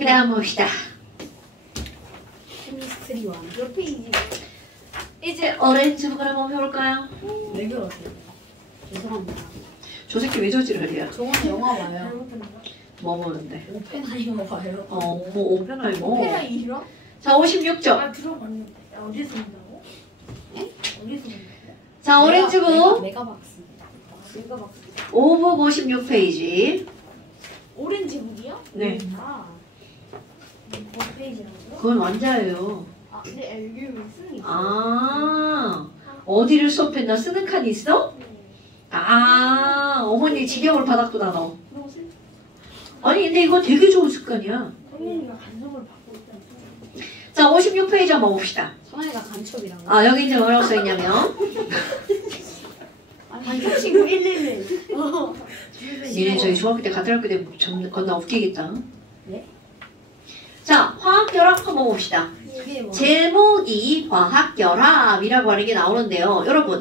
그 다음 봅시다. 케미스트리 1. 몇 페이지? 이제 오렌지북을 한번 펴볼까요? 왜 그러세요? 죄송합니다. 저 새끼 왜 저지랄이야? 저건 영화 봐요. 뭐 보는데? 오펜하이머 봐요. 뭐 오펜하이머. 오펜하이머? 자, 56점. 아 들어봤는데 어디서 본다고? 예? 어디서 본다고? 자, 오렌지북 메가박스. 메가박스. 5부 56페이지. 오렌지북이요? 네. 아. 몇 페이지라고요? 그건 원자예요. 아 근데 알기로 쓰니까. 아, 어디를 수업했나? 쓰는 칸이 있어? 네. 아, 어머니 직역을 받았구나, 너. 그럼 쓸. 아니, 근데 이거 되게 좋은 습관이야. 선생님과 간섭을 받고 있다는. 자, 56페이지 한번 봅시다. 선아이가 간첩이랑. 아, 여기 이제 뭐라고 써있냐면, 간섭식 111. 니네 저희 중학교 때 같은 학교 때 건너 웃기겠다. 네? 자, 화학결합 한번 봅시다. 그게 뭐? 제목이 화학결합이라고 하는 게 나오는데요. 여러분,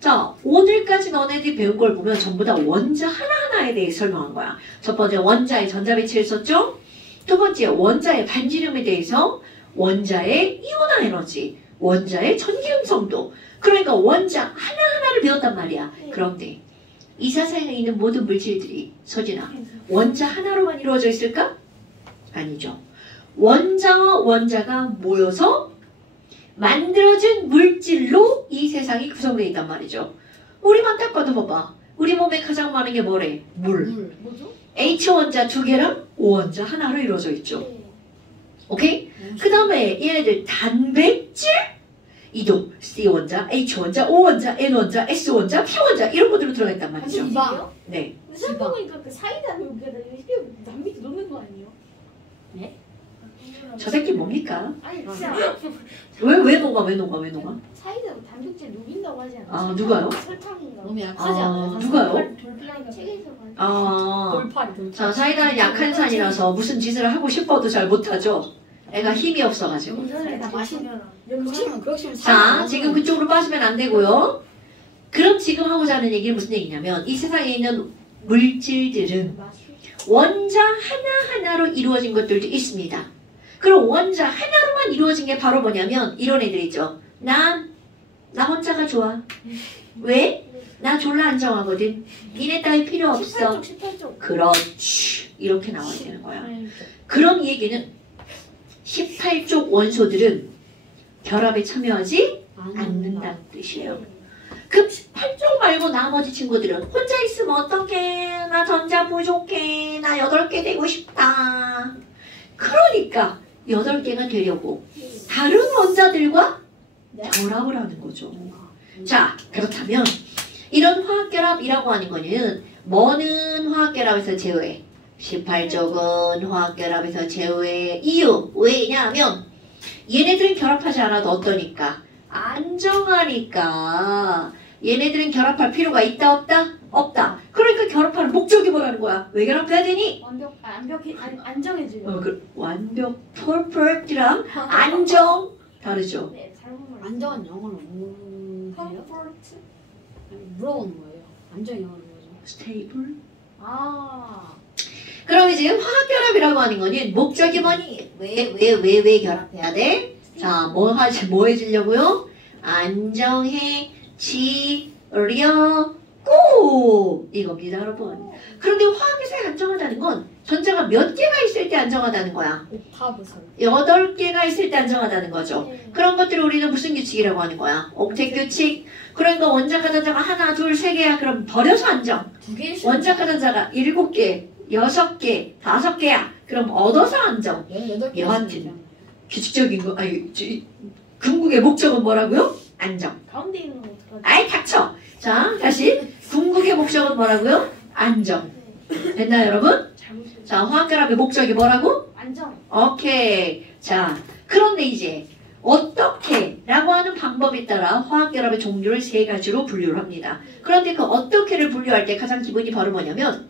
자, 오늘까지 너네들이 배운 걸 보면 전부 다 원자 하나하나에 대해 설명한 거야. 첫 번째, 원자의 전자배치를 썼죠? 두 번째, 원자의 반지름에 대해서, 원자의 이온화 에너지, 원자의 전기음성도. 그러니까 원자 하나하나를 배웠단 말이야. 그런데 이 세상에 있는 모든 물질들이, 서진아, 원자 하나로만 이루어져 있을까? 아니죠. 원자와 원자가 모여서 만들어진 물질로 이 세상이 구성되어 있단 말이죠. 우리만 딱 봐도 봐봐. 우리 몸에 가장 많은 게 뭐래? 물. 뭐죠? H원자 2개랑 O원자 하나로 이루어져 있죠. 네. 오케이? 그 다음에 얘네들 단백질, 이동, C원자, H원자, O원자, N원자, S원자, P원자 이런 것들로 들어가 있단 말이죠. 단백질이요? 네. 근데 생각해보니까 그 사이다 여기에다 이렇게 단백질 넣는 거 아니에요? 네? 저 새끼 뭡니까? 아니 진짜 왜 녹아? 사이다 단백질 녹인다고 하지 않아요? 아, 누가요? 설탕인가? 너무 약하지 아, 않아요? 누가요? 돌팔 책에서 봤는데. 아, 돌팔이. 자, 사이다는 약한 산이라서 무슨 짓을 하고 싶어도 잘 못하죠. 애가 힘이 없어가지고. 영상을 다 마시면 그렇지만 자, 지금 그쪽으로 빠지면 안 되고요. 그럼 지금 하고자 하는 얘기는 무슨 얘기냐면 이 세상에 있는 물질들은 원자 하나하나로 이루어진 것들도 있습니다. 그럼 원자 하나로만 이루어진 게 바로 뭐냐면 이런 애들 있죠. 나 혼자가 좋아. 왜? 나 졸라 안정하거든. 니네 따위 필요 없어. 18쪽. 그렇지. 이렇게 나와야 되는 거야. 그럼 이 얘기는 18쪽 원소들은 결합에 참여하지 않는다는 뜻이에요. 그럼 18쪽 말고 나머지 친구들은 혼자 있으면 어떡해? 나 전자 부족해. 나 8개 되고 싶다. 그러니까 8개가 되려고 다른 원자들과 결합을 하는 거죠. 자, 그렇다면 이런 화학결합이라고 하는 거는 뭐는 화학결합에서 제외, 18쪽은 화학결합에서 제외. 이유 왜냐하면 얘네들은 결합하지 않아도 어떠니까? 안정하니까. 얘네들은 결합할 필요가 있다 없다? 없다. 그러니까 결합하는 목적이 뭐라는 거야? 왜 결합해야 되니? 안정해지려. 완벽, perfect랑 안정 다르죠. 네, 잘못 말했어요. 안정은 영어로 뭐예요? 컴포트? 물어보는 거예요. 안정이 영어로 뭐죠? stable. 아. 그럼 이제 화학결합이라고 하는 거는 목적이 뭐니? 왜 결합해야 돼? 자, 뭐 해주려고요? 안정해지려고 이겁니다, 여러분. 그런데 화학에서 안정하다는 건 전자가 몇 개가 있을 때 안정하다는 거야? 옥타브설. 8개가 있을 때 안정하다는 거죠. 네. 그런 것들을 우리는 무슨 규칙이라고 하는 거야? 옥텟 규칙. 그러니까 원자가 전자가 하나, 둘, 세 개야. 그럼 버려서 안정. 2개 원자가 전자가 7개, 6개, 5개야. 그럼 얻어서 안정. 18개. 여하튼. 규칙적인 거, 궁극의 목적은 뭐라고요? 안정. 가운데 있는 거 어떡하지? 아이, 닥쳐. 자, 다시. 궁극의 목적은 뭐라고요? 안정. 됐나요, 여러분? 잘못했어요. 자, 화학결합의 목적이 뭐라고? 안정. 오케이. 자, 그런데 이제 어떻게 라고 하는 방법에 따라 화학결합의 종류를 3가지로 분류를 합니다. 그런데 그 어떻게를 분류할 때 가장 기본이 바로 뭐냐면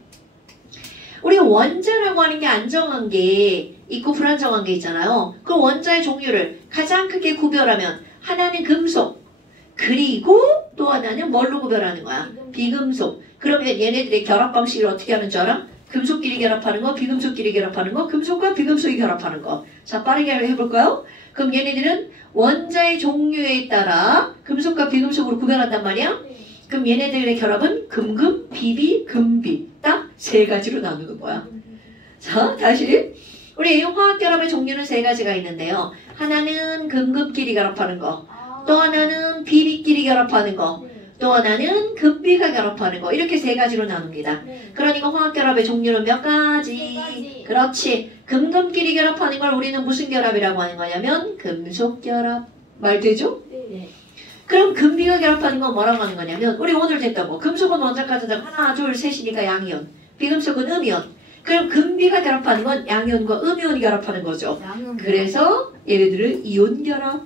우리 원자라고 하는 게 안정한 게 있고 불안정한 게 있잖아요. 그 원자의 종류를 가장 크게 구별하면 하나는 금속, 그리고 또 하나는 뭘로 구별하는 거야? 비금속. 그러면 얘네들의 결합 방식을 어떻게 하는 줄 알아? 금속끼리 결합하는 거, 비금속끼리 결합하는 거, 금속과 비금속이 결합하는 거. 자, 빠르게 해볼까요? 그럼 얘네들은 원자의 종류에 따라 금속과 비금속으로 구별한단 말이야. 그럼 얘네들의 결합은 금금, 비비, 금비. 딱 세 가지로 나누는 거야. 자, 다시. 우리 화학결합의 종류는 세 가지가 있는데요. 하나는 금금끼리 결합하는 거, 또 하나는 비비끼리 결합하는 거, 또 하나는 금비가 결합하는 거. 이렇게 세 가지로 나눕니다. 그러니까 화학결합의 종류는 몇 가지? 그렇지. 금금끼리 결합하는 걸 우리는 무슨 결합이라고 하는 거냐면 금속결합. 말 되죠? 네. 그럼 금비가 결합하는 건 뭐라고 하는 거냐면 우리 오늘 됐던 거. 금속은 원자까지는 하나, 둘, 셋이니까 양이온. 비금속은 음이온. 그럼 금비가 결합하는 건 양이온과 음이온이 결합하는 거죠. 그래서 얘네들은 이온 결합.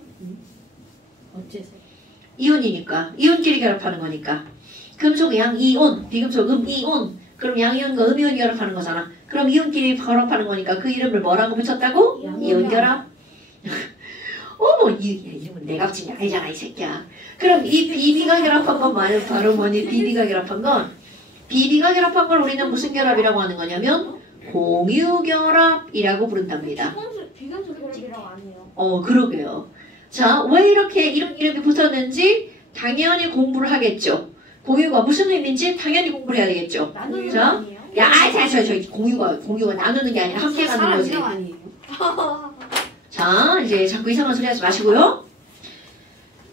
어째서? 이온이니까. 이온끼리 결합하는 거니까. 금속 양이온, 비금속 음이온. 그럼 양이온과 음이온이 결합하는 거잖아. 그럼 이온끼리 결합하는 거니까 그 이름을 뭐라고 붙였다고? 이온 결합. 어머, 이 이름은 내값진이 아니잖아, 이 새끼야. 그럼 이 비비가 결합한 건 바로 뭐니? 비비가 결합한 건 비비가 결합한 걸 우리는 무슨 결합이라고 하는 거냐면 공유결합이라고 부른답니다. 비금속 결합이라고 안 해요. 그러게요. 자, 왜 이렇게 이런 이름이 붙었는지 당연히 공부를 하겠죠. 공유가 무슨 의미인지 당연히 공부를 해야 되겠죠. 나누는 자, 거 아니에요? 야, 저 공유가 나누는 게 아니라 함께 가는 거지. 사람 아니에요? 자, 이제 자꾸 이상한 소리 하지 마시고요.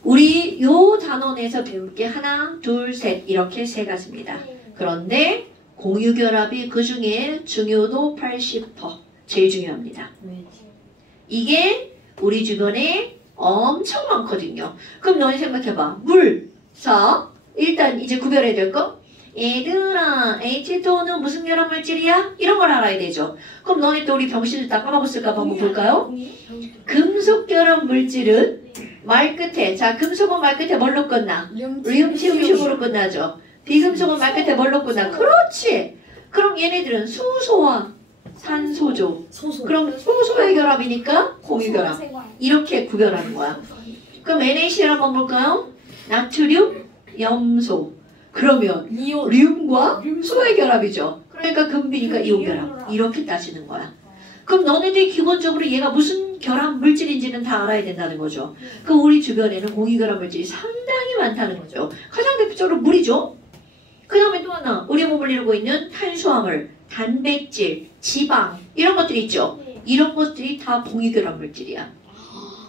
우리 요 단원에서 배울 게 하나, 둘, 셋 이렇게 세 가지입니다. 그런데 공유결합이 그 중에 중요도 80% 제일 중요합니다. 왜지? 이게 우리 주변에 엄청 많거든요. 그럼 너네 생각해봐. 물, 사, 일단 이제 구별해야 될 거? 얘들아, H2O는 무슨 결합 물질이야? 이런 걸 알아야 되죠. 그럼 너네 또 우리 병실을 다 까먹었을까 한번 볼까요? 금속 결합 물질은 말 끝에, 자, 금속은 말 끝에 뭘로 끝나? 리움치움식으로 끝나죠. 비금속은 말 끝에 뭘로 끝나? 그렇지. 그럼 얘네들은 수소와 산소죠. 소소. 그럼 소소의 결합이니까 공유결합. 이렇게 구별하는 거야. 그럼 NaCl 한번 볼까요? 나트륨, 염소. 그러면 이온. 륨과 소의 결합이죠. 그러니까 금비니까 이온 결합. 이렇게 따지는 거야. 그럼 너네들이 기본적으로 얘가 무슨 결합 물질인지는 다 알아야 된다는 거죠. 그럼 우리 주변에는 공유결합 물질이 상당히 많다는 거죠. 가장 대표적으로 물이죠. 그 다음에 또 하나, 우리 몸을 이루고 있는 탄수화물, 단백질, 지방 이런 것들이 있죠. 이런 것들이 다 공유결합 물질이야.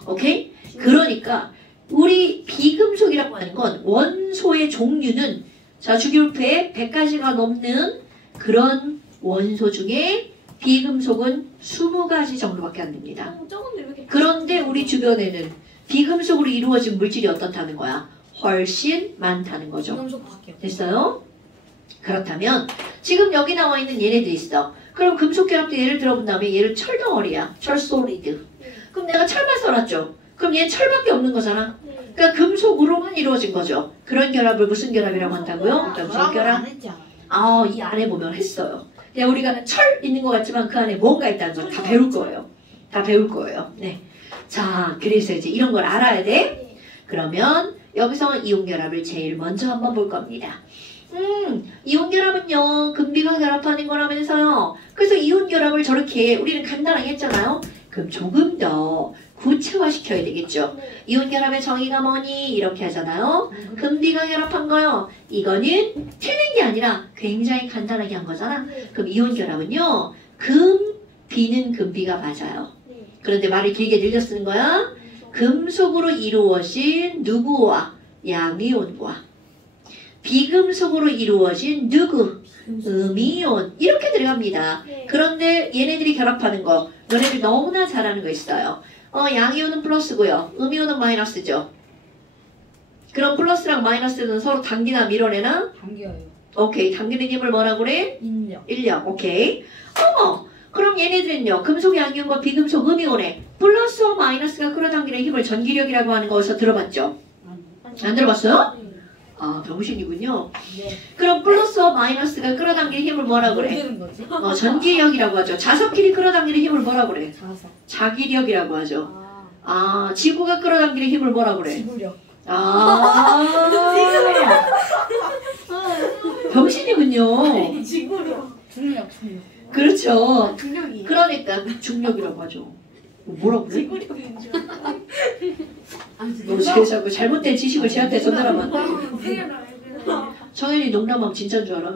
오케이? 그러니까 우리 비금속이라고 하는 건 원소의 종류는 자, 주기율표에 100가지가 넘는 그런 원소 중에 비금속은 20가지 정도밖에 안 됩니다. 적은데 왜 이렇게 그런데 우리 주변에는 비금속으로 이루어진 물질이 어떻다는 거야? 훨씬 많다는 거죠. 비금속밖에 없어. 됐어요? 그렇다면 지금 여기 나와 있는 얘네들이 있어. 그럼 금속결합도 예를 들어본다면 얘를 철덩어리야. 철소리드. 그럼 내가 철만 써놨죠. 그럼 얘는 철밖에 없는 거잖아. 그러니까 금속으로만 이루어진 거죠. 그런 결합을 무슨 결합이라고 한다고요? 금속결합. 안 했지 않아? 이 안에 보면 했어요. 그냥 우리가 철 있는 것 같지만 그 안에 뭔가 있다는 걸 다 배울 거예요. 다 배울 거예요. 네. 자, 그래서 이제 이런 걸 알아야 돼. 그러면 여기서 이온결합을 제일 먼저 한번 볼 겁니다. 이온결합은요, 금비가 결합하는 거라면서요. 그래서 이온결합을 저렇게 우리는 간단하게 했잖아요. 그럼 조금 더 구체화시켜야 되겠죠. 이온결합의 정의가 뭐니? 이렇게 하잖아요. 금비가 결합한 거요. 이거는 틀린 게 아니라 굉장히 간단하게 한 거잖아. 그럼 이온결합은요, 금, 비는 금비가 맞아요. 그런데 말을 길게 늘려 쓰는 거야. 금속으로 이루어진 누구와 양이온과 비금속으로 이루어진 누구? 음이온. 이렇게 들어갑니다. 그런데 얘네들이 결합하는 거 너네들 너무나 잘하는 거 있어요. 양이온은 플러스고요. 음이온은 마이너스죠. 그럼 플러스랑 마이너스는 서로 당기나 밀어내나? 당겨요. 오케이. 당기는 힘을 뭐라고 그래? 인력. 인력. 오케이. 그럼 얘네들은요. 금속 양이온과 비금속 음이온에 플러스와 마이너스가 끌어당기는 힘을 전기력이라고 하는 거 어디서 들어봤죠? 안 들어봤어요? 병신이군요. 네. 그럼 플러스와 마이너스가 끌어당기는 힘을 뭐라 그래? 들은 거지? 전기력이라고 하죠. 자석끼리 끌어당기는 힘을 뭐라 그래? 자석. 자기력이라고 하죠. 지구가 끌어당기는 힘을 뭐라 그래? 지구력. 병신이군요. 지구력. 중력. 그렇죠. 중력이. 그러니까 중력이라고 하죠. 뭐라고 그래? 지구력인 줄 알았어. 너 세상에 잘못된 지식을 쟤한테 전달하면 안 돼. 세연아, 정현이 농담하면 진짜인 줄 알아.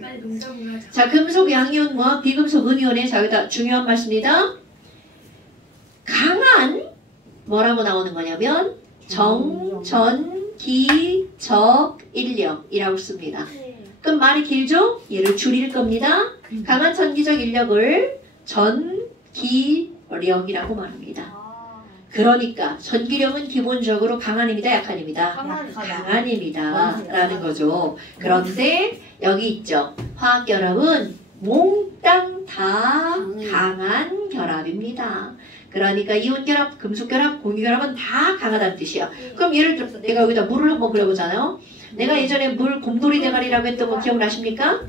빨리 농담을 하자. 자, 금속 양이온과 비금속 은이온의 자, 여기다 중요한 말씀입니다. 강한 뭐라고 나오는 거냐면 정, 전, 기, 적, 인력이라고 씁니다. 네. 그럼 말이 길죠? 얘를 줄일 겁니다. 강한 전기적 인력을 전기력이라고 말합니다. 아, 그러니까 전기력은 기본적으로 강한 힘이다, 약한 힘이다? 강한 힘이다 라는 거죠. 그런데 여기 있죠. 화학결합은 몽땅 다 강한 결합입니다. 그러니까 이온결합, 금속결합, 공유결합은 다 강하다는 뜻이야. 그럼 예를 들어서 내가 여기다 물을 한번 그려보잖아요. 내가 예전에 물 곰돌이 대가리라고 했던 거 기억나십니까?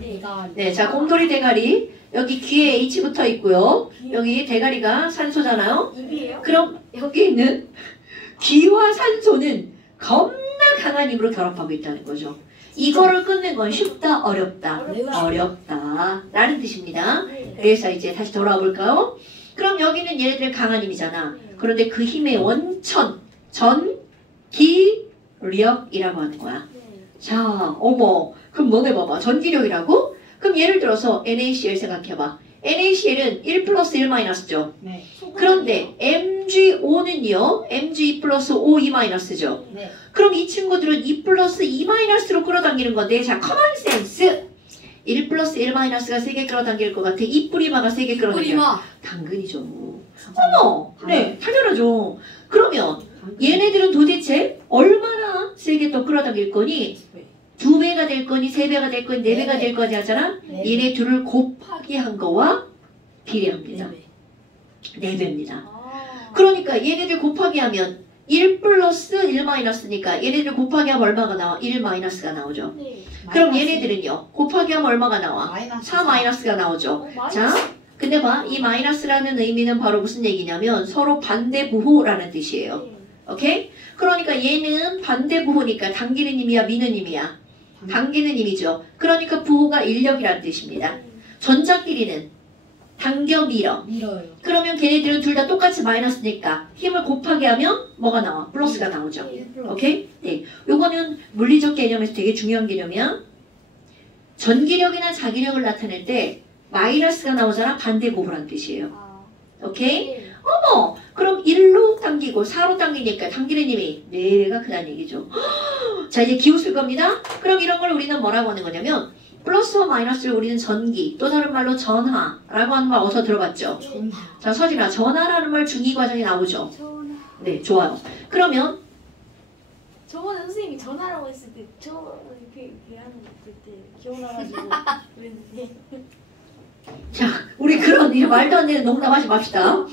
네, 자 곰돌이 대가리 여기 귀에 H 붙어 있고요. 여기 대가리가 산소잖아요. 입이에요? 그럼 여기 있는 기와 산소는 겁나 강한 힘으로 결합하고 있다는 거죠. 이거를 끊는 건 쉽다, 어렵다? 어렵다 라는 뜻입니다. 네. 그래서 이제 다시 돌아와 볼까요? 그럼 여기는 얘네들 강한 힘이잖아. 그런데 그 힘의 원천, 전기력이라고 하는 거야. 네. 자, 어머, 그럼 너네 봐봐. 전기력이라고? 그럼 예를 들어서 NaCl 생각해봐. NaCl은 1 플러스 1 마이너스죠. 네. 그런데 MgO는요, Mg 플러스 O2 마이너스죠. 네. 그럼 이 친구들은 2 플러스 2 마이너스로 끌어당기는 건데, 자, 커먼 센스. 1 플러스 1 마이너스가 세게 끌어당길 것 같아. 2 뿌리마가 세게 끌어당겨. 당근이죠. 어머, 네, 당연하죠. 그러면 얘네들은 도대체 얼마나 세게 또 끌어당길 거니? 2배가 될 거니, 3배가 될 거니, 4배가 될 거니 하잖아? 얘네 둘을 곱하기 한 거와 비례합니다. 4배입니다. 아. 그러니까 얘네들 곱하기 하면 1 플러스 1 마이너스니까 얘네들 곱하기 하면 얼마가 나와? 1 마이너스가 나오죠. 네. 그럼 얘네들은요, 곱하기 하면 얼마가 나와? 마이너스 4 마이너스가 나오죠. 자, 근데 봐, 이 마이너스라는 의미는 바로 무슨 얘기냐면 서로 반대 부호라는 뜻이에요. 네. 오케이? 그러니까 얘는 반대 부호니까 당기는 힘이야, 미는 힘이야? 당기는 힘이죠. 그러니까 부호가 인력이라는 뜻입니다. 전자끼리는 당겨 밀어. 밀어요. 그러면 걔네들은 둘 다 똑같이 마이너스니까 힘을 곱하기 하면 뭐가 나와? 플러스가 나오죠. 오케이? 네. 요거는 물리적 개념에서 되게 중요한 개념이야. 전기력이나 자기력을 나타낼 때 마이너스가 나오잖아. 반대 부호라는 뜻이에요. 아. 오케이? 네. 어머! 그럼 1로 당기고 4로 당기니까 당기는 힘이 4배가 크다는 얘기죠. 자, 이제 기호 쓸 겁니다. 그럼 이런 걸 우리는 뭐라고 하는 거냐면 플러스와 마이너스를 우리는 전기, 또 다른 말로 전하라고 하는 말 어디서 들어봤죠? 자, 서진아, 전하라는 말 중2 과정에 나오죠? 전화. 네, 좋아요. 그러면 저번에 선생님이 전화라고 했을 때 저 이렇게 하는 거 그때 기억나가지고 그랬는데. 자, 우리 그런 이 말도 안 되는 농담하지 맙시다.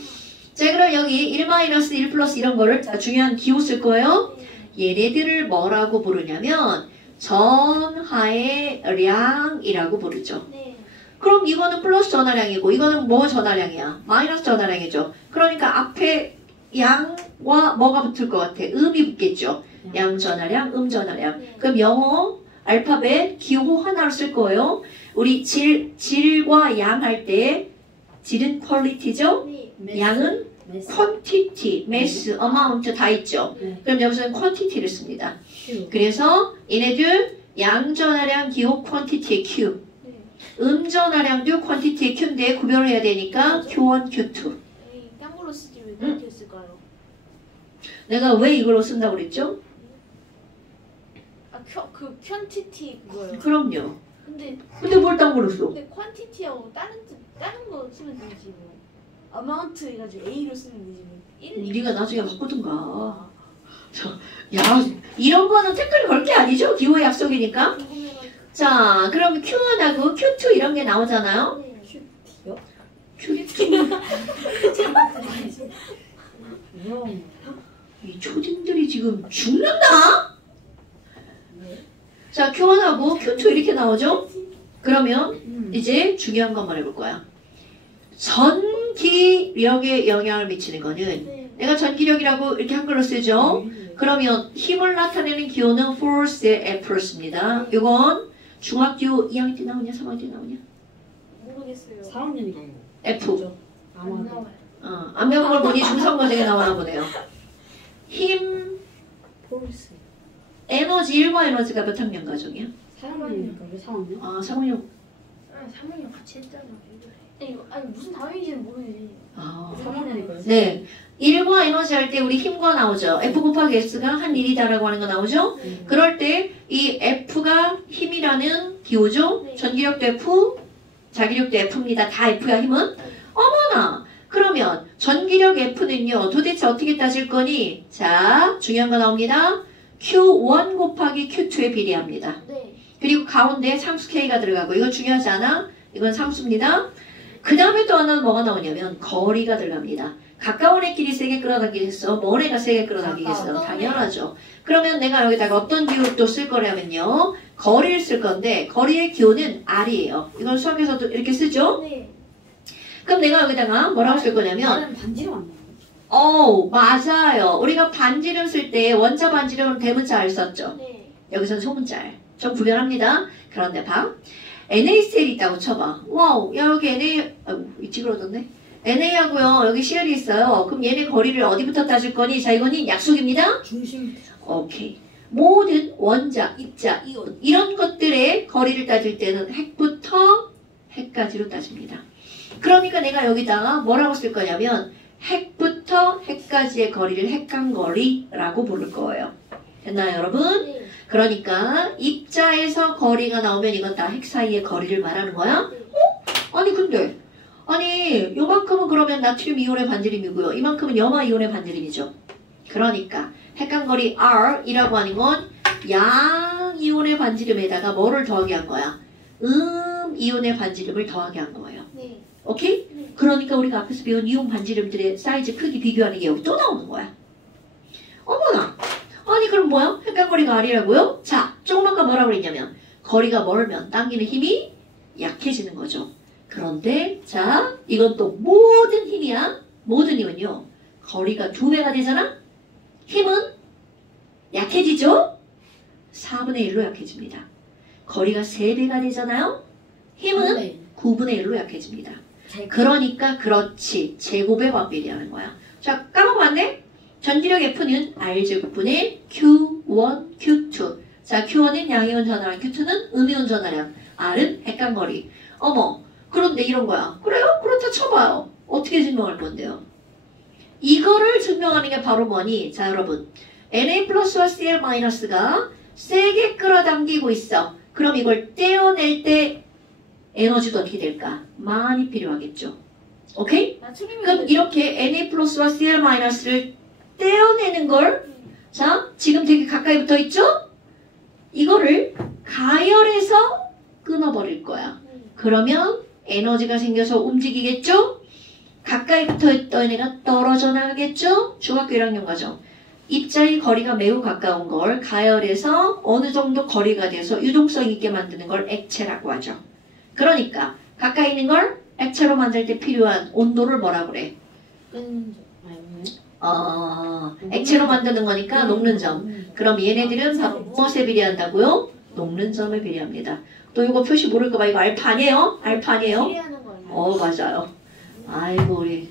자, 그럼 여기 1 마이너스 1 플러스 이런 거를 자, 중요한 기호 쓸 거예요. 얘네들을 뭐라고 부르냐면 전하의 량이라고 부르죠. 네. 그럼 이거는 플러스 전하량이고 이거는 뭐 전하량이야? 마이너스 전하량이죠. 그러니까 앞에 양과 뭐가 붙을 것 같아? 음이 붙겠죠. 양 전하량, 전하량. 네. 그럼 영어 알파벳 기호 하나를 쓸 거예요. 우리 질과 양 할 때 질은 퀄리티죠. 네. 양은 quantity, mass, amount 다 있죠. 그럼 여기서는 quantity를 씁니다. 그래서 얘네들 양전하량 기호 quantity의 Q, 네. 전하량도 quantity의 Q인데 구별을 해야 되니까 Q1, Q2. 에이, 딴 걸로 쓰지 왜 그렇게 했을까요? 내가 왜 이걸로 쓴다고 그랬죠? 아, 그 퀀티티 그거요. 그럼요. 근데 뭘 딴 걸로 써? 근데 퀀티티하고 다른 거 쓰면 되지 뭐. 어마운트 해가지고 A로 쓰면 되지 뭐. 1, 네가 나중에 바꾸든가. 야, 이런 거는 댓글 걸 게 아니죠? 기호의 약속이니까. 자, 그럼 Q1하고 Q2 이런 게 나오잖아요. 네. Q2. 이 초딩들이 지금 죽는다? 자, Q1하고 Q2 이렇게 나오죠? 그러면 이제 중요한 것만 해볼 거야. 전기력에 영향을 미치는 거는 네. 내가 전기력이라고 이렇게 한글로 쓰죠? 그러면 힘을 나타내는 기호는 force의 F를 씁니다. 이건 중학교 2학년 때 나오냐? 3학년 때 나오냐? 모르겠어요. 4학년이고. F. 안 아마 나와요. 안 배운 걸 보니 중성과정에 나오나 보네요. 힘, 폴스. 에너지, 1과 에너지가 몇 학년 과정이야? 4학년이니까 왜 3학년? 3학년. 아, 3학년 같이 했잖아. 이거 아니 무슨 단위인지는 모르지. 3학년이니까요. 네. 1과 에너지 할 때 우리 힘과 나오죠. F 곱하기 S가 한 1이다라고 하는 거 나오죠? 네. 그럴 때 이 F가 힘이라는 기호죠? 네. 전기력도 F, 자기력도 F입니다. 다 F야, 힘은? 어머나! 그러면 전기력 F는요, 도대체 어떻게 따질 거니? 자, 중요한 거 나옵니다. Q1 곱하기 Q2에 비례합니다. 네. 그리고 가운데 상수 K가 들어가고, 이건 중요하지 않아? 이건 상수입니다. 그 다음에 또 하나는 뭐가 나오냐면, 거리가 들어갑니다. 가까운 애끼리 세게 끌어당기겠어? 먼 애가 세게 끌어당기겠어? 가까운 애. 당연하죠. 그러면 내가 여기다가 어떤 기호를 쓸 거냐면요. 거리를 쓸 건데 거리의 기호는 R이에요. 이건 수학에서도 이렇게 쓰죠? 네. 그럼 내가 여기다가 뭐라고 쓸 거냐면 나는 반지름 안 나와. 맞아요. 우리가 반지름 쓸 때 원자 반지름은 대문자 R 썼죠? 네. 여기서는 소문자 R. 좀 구별합니다. 그런데 봐. NaCl이 있다고 쳐봐. 와우. 야 여기 Na 아이고 찌그러졌네. NA하고요. 여기 CL이 있어요. 그럼 얘네 거리를 어디부터 따질 거니? 자, 이거는 약속입니다. 중심. 오케이. 모든 원자, 입자, 이온 이런 것들의 거리를 따질 때는 핵부터 핵까지로 따집니다. 그러니까 내가 여기다가 뭐라고 쓸 거냐면 핵부터 핵까지의 거리를 핵간거리라고 부를 거예요. 됐나요, 여러분? 네. 그러니까 입자에서 거리가 나오면 이건 다 핵 사이의 거리를 말하는 거야? 아니 근데 아니 요만큼은 그러면 나트륨 이온의 반지름이고요. 이만큼은 염화 이온의 반지름이죠. 그러니까 핵간거리 R이라고 하는 건 양 이온의 반지름에다가 뭐를 더하게 한 거야? 이온의 반지름을 더하게 한 거예요. 네. 오케이? 네. 그러니까 우리가 앞에서 배운 이온 반지름들의 사이즈 크기 비교하는 게 여기 또 나오는 거야. 어머나! 아니 그럼 뭐야? 핵간거리가 R이라고요? 자, 조금 아까 뭐라고 그랬냐면 거리가 멀면 당기는 힘이 약해지는 거죠. 그런데 자, 이건 또 모든 힘이야. 모든 힘은요. 거리가 2배가 되잖아? 힘은 약해지죠? 4분의 1로 약해집니다. 거리가 3배가 되잖아요? 힘은 9분의 1로 약해집니다. 그러니까 그렇지. 제곱에 반비례하는 거야. 자, 까먹었네? 전기력 F는 R제곱분의 Q1, Q2. 자, Q1은 양이온 전하량, Q2는 음이온 전하량, R은 핵간거리. 어머, 그런데 이런 거야. 그래요? 그렇다 쳐봐요. 어떻게 증명할 건데요? 이거를 증명하는 게 바로 뭐니? 자, 여러분. Na 플러스와 Cl 마이너스가 세게 끌어당기고 있어. 그럼 이걸 떼어낼 때 에너지도 어떻게 될까? 많이 필요하겠죠. 오케이? 그럼 이렇게 Na 플러스와 Cl 마이너스를 떼어내는 걸, 자, 지금 되게 가까이 붙어 있죠? 이거를 가열해서 끊어버릴 거야. 그러면 에너지가 생겨서 움직이겠죠? 가까이 붙어있던 애가 떨어져 나가겠죠? 중학교 1학년 과정. 입자의 거리가 매우 가까운 걸 가열해서 어느 정도 거리가 돼서 유동성 있게 만드는 걸 액체라고 하죠. 그러니까 가까이 있는 걸 액체로 만들 때 필요한 온도를 뭐라 그래? 액체로 만드는 거니까 녹는 점. 그럼 얘네들은 바로 무엇에 비례한다고요? 녹는 점에 비례합니다. 또 이거 표시 모를까 봐. 이거 알파 아니에요? 알파 아니에요? 비례하는 거 맞아요. 아이고 우리.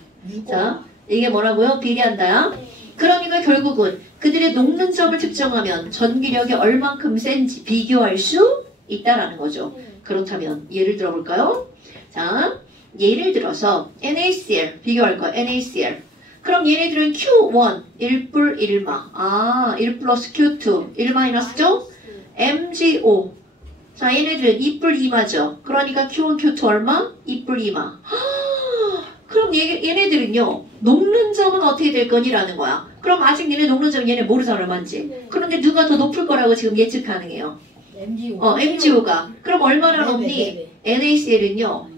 자, 이게 뭐라고요? 비례한다. 그러니까 결국은 그들의 녹는 점을 측정하면 전기력이 얼만큼 센지 비교할 수 있다라는 거죠. 그렇다면 예를 들어볼까요? 자, 예를 들어서 NaCl 비교할 거야. NaCl. 그럼 얘네들은 Q1 1불 1마. 1 플러스 Q2 1 마이너스죠? MgO. 자, 얘네들은 2불 2마죠. 그러니까 Q1 Q2 얼마? 2불 2마. 그럼 얘네들은요. 녹는 점은 어떻게 될 거니라는 거야. 그럼 아직 얘네 녹는 점 얘네 모르잖아 얼마인지. 그런데 누가 더 높을 거라고 지금 예측 가능해요. MgO가. 그럼 얼마나 높니? NaCl은요.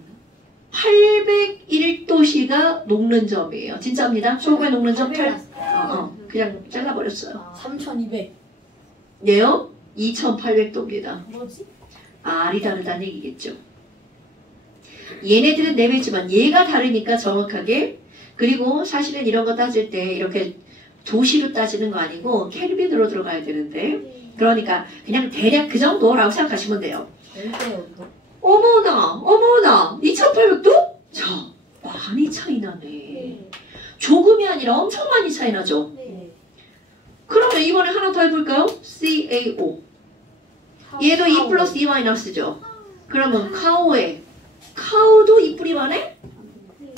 801도씨가 녹는 점이에요. 진짜입니다. 소금의 녹는 점 8. 그냥 잘라버렸어요. 3200. 얘요? 2800도입니다. 뭐지? R이 다르다는 얘기겠죠. 얘네들은 4배지만 얘가 다르니까 정확하게. 그리고 사실은 이런 거 따질 때 이렇게 도시로 따지는 거 아니고 켈빈으로 들어가야 되는데 그러니까 그냥 대략 그 정도라고 생각하시면 돼요. 얼마예요 이거? 어머나 2800도? 자 많이 차이 나네. 네. 조금이 아니라 엄청 많이 차이 나죠. 네. 그러면 이번에 하나 더 해볼까요? CaO 얘도 2 플러스 2 마이너스죠. 그러면 카오도 2 뿌리만 해? 네.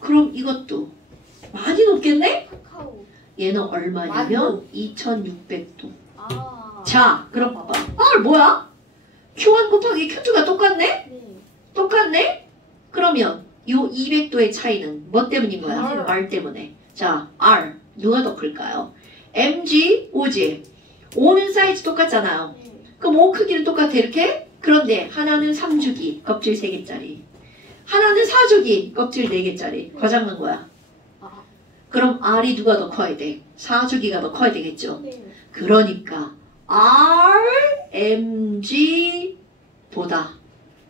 그럼 이것도 많이 높겠네? 카카오. 얘는 얼마냐면 2600도. 아. 자 그럼 봐봐. 뭐야? Q1 곱하기 Q2가 똑같네? 네. 똑같네? 그러면 요 200도의 차이는 뭐 때문인 거야? R. R 때문에. 자, R. 누가 더 클까요? MG, OG. O는 사이즈 똑같잖아요. 네. 그럼 O 크기는 똑같아, 이렇게? 그런데 하나는 3주기, 껍질 3개짜리. 하나는 4주기, 껍질 4개짜리. 과장난 거야. 아. 그럼 R이 누가 더 커야 돼? 4주기가 더 커야 되겠죠? 네. 그러니까 RMG보다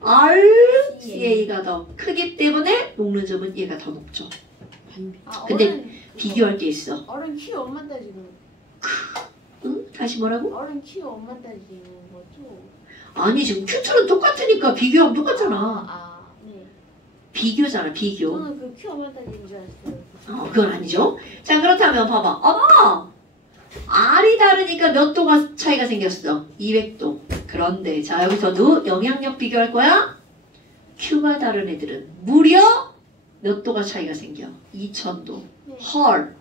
RCA가 더 크기 때문에 녹는 점은 얘가 더 높죠. 아, 근데 비교할 게 있어. 어른 키 엄마 따지는. 응? 다시 뭐라고? 어른 키 엄마 따지는 거죠? 아니 지금 Q2는 똑같으니까 비교하면 똑같잖아. 아, 네. 비교잖아 비교. 저는 그 키 엄마 따지는 줄 알았어요. 그건 아니죠. 자 그렇다면 봐봐. 어머! R이 다르니까 몇 도가 차이가 생겼어? 200도. 그런데 자 여기서도 영향력 비교할 거야? Q가 다른 애들은 무려 몇 도가 차이가 생겨? 2000도. 네. 헐.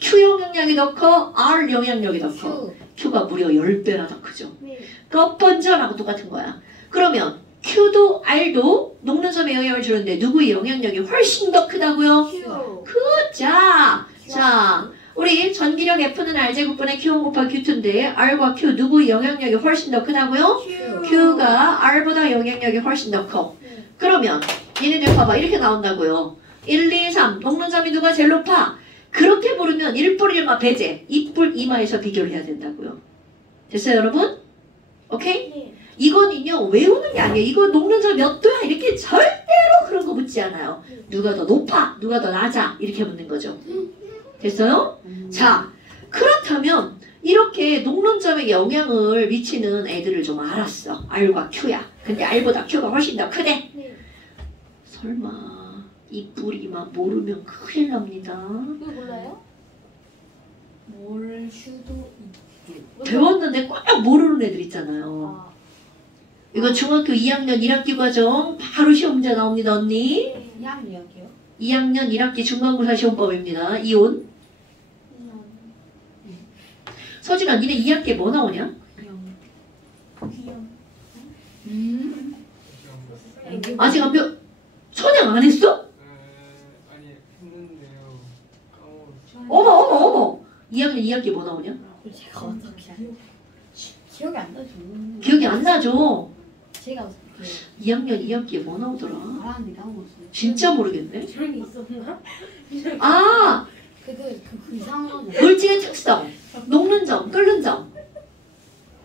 Q 영향력이 더 커? R 영향력이 더 커? Q가 무려 10배나 더 크죠. 네. 몇 번전하고 똑같은 거야. 그러면 Q도 R도 녹는 점에 영향을 주는데 누구의 영향력이 훨씬 더 크다고요? 큐. 자, 우리 전기력 F는 R제곱분의 Q1 곱하기 Q2인데 R과 Q 누구의 영향력이 훨씬 더 크다고요? 큐. Q가 R보다 영향력이 훨씬 더 커. 네. 그러면 얘네들 봐봐 이렇게 나온다고요. 1, 2, 3 녹는 점이 누가 제일 높아? 그렇게 부르면 1뿔 1마 배제 2뿔 2마에서 비교를 해야 된다고요. 됐어요 여러분? 오케이? 네. 이거는요 외우는 게 아니에요. 이거 녹는 점 몇 도야 이렇게 절대로 그런 거 묻지 않아요. 누가 더 높아 누가 더 낮아 이렇게 묻는 거죠. 됐어요? 자 그렇다면 이렇게 녹는 점에 영향을 미치는 애들을 좀 알았어. R과 Q야. 근데 R보다 Q가 훨씬 더 크대. 네. 설마 이 뿌리만 모르면 큰일 납니다. 이거 몰라요? 모를 수도 있게. 배웠는데 꼭 모르는 애들 있잖아요. 아. 이거 중학교 2학년 1학기 과정 바로 시험 문제 나옵니다 언니. 네. 그냥 이야기요? 2학년 1학기 중간고사 시험법입니다. 이온. 서진아 니네 2학기에 뭐 나오냐? 그냥. 귀염. 아직 안 배워. 선행 안 했어? 아니 했는데요. 까먹었어요. 어머 2학년 2학기에 뭐 나오냐? 제가 어떻게 기억이 안 나죠. 기억이 안 나죠? 제가 어떻게 2학년 2학기에 뭐 나오더라? 말하는데 까먹었어요. 진짜 모르겠네. 저런 게 있었나? 아 그 이상한 거는 물질의 특성, 녹는 점, 끓는 점,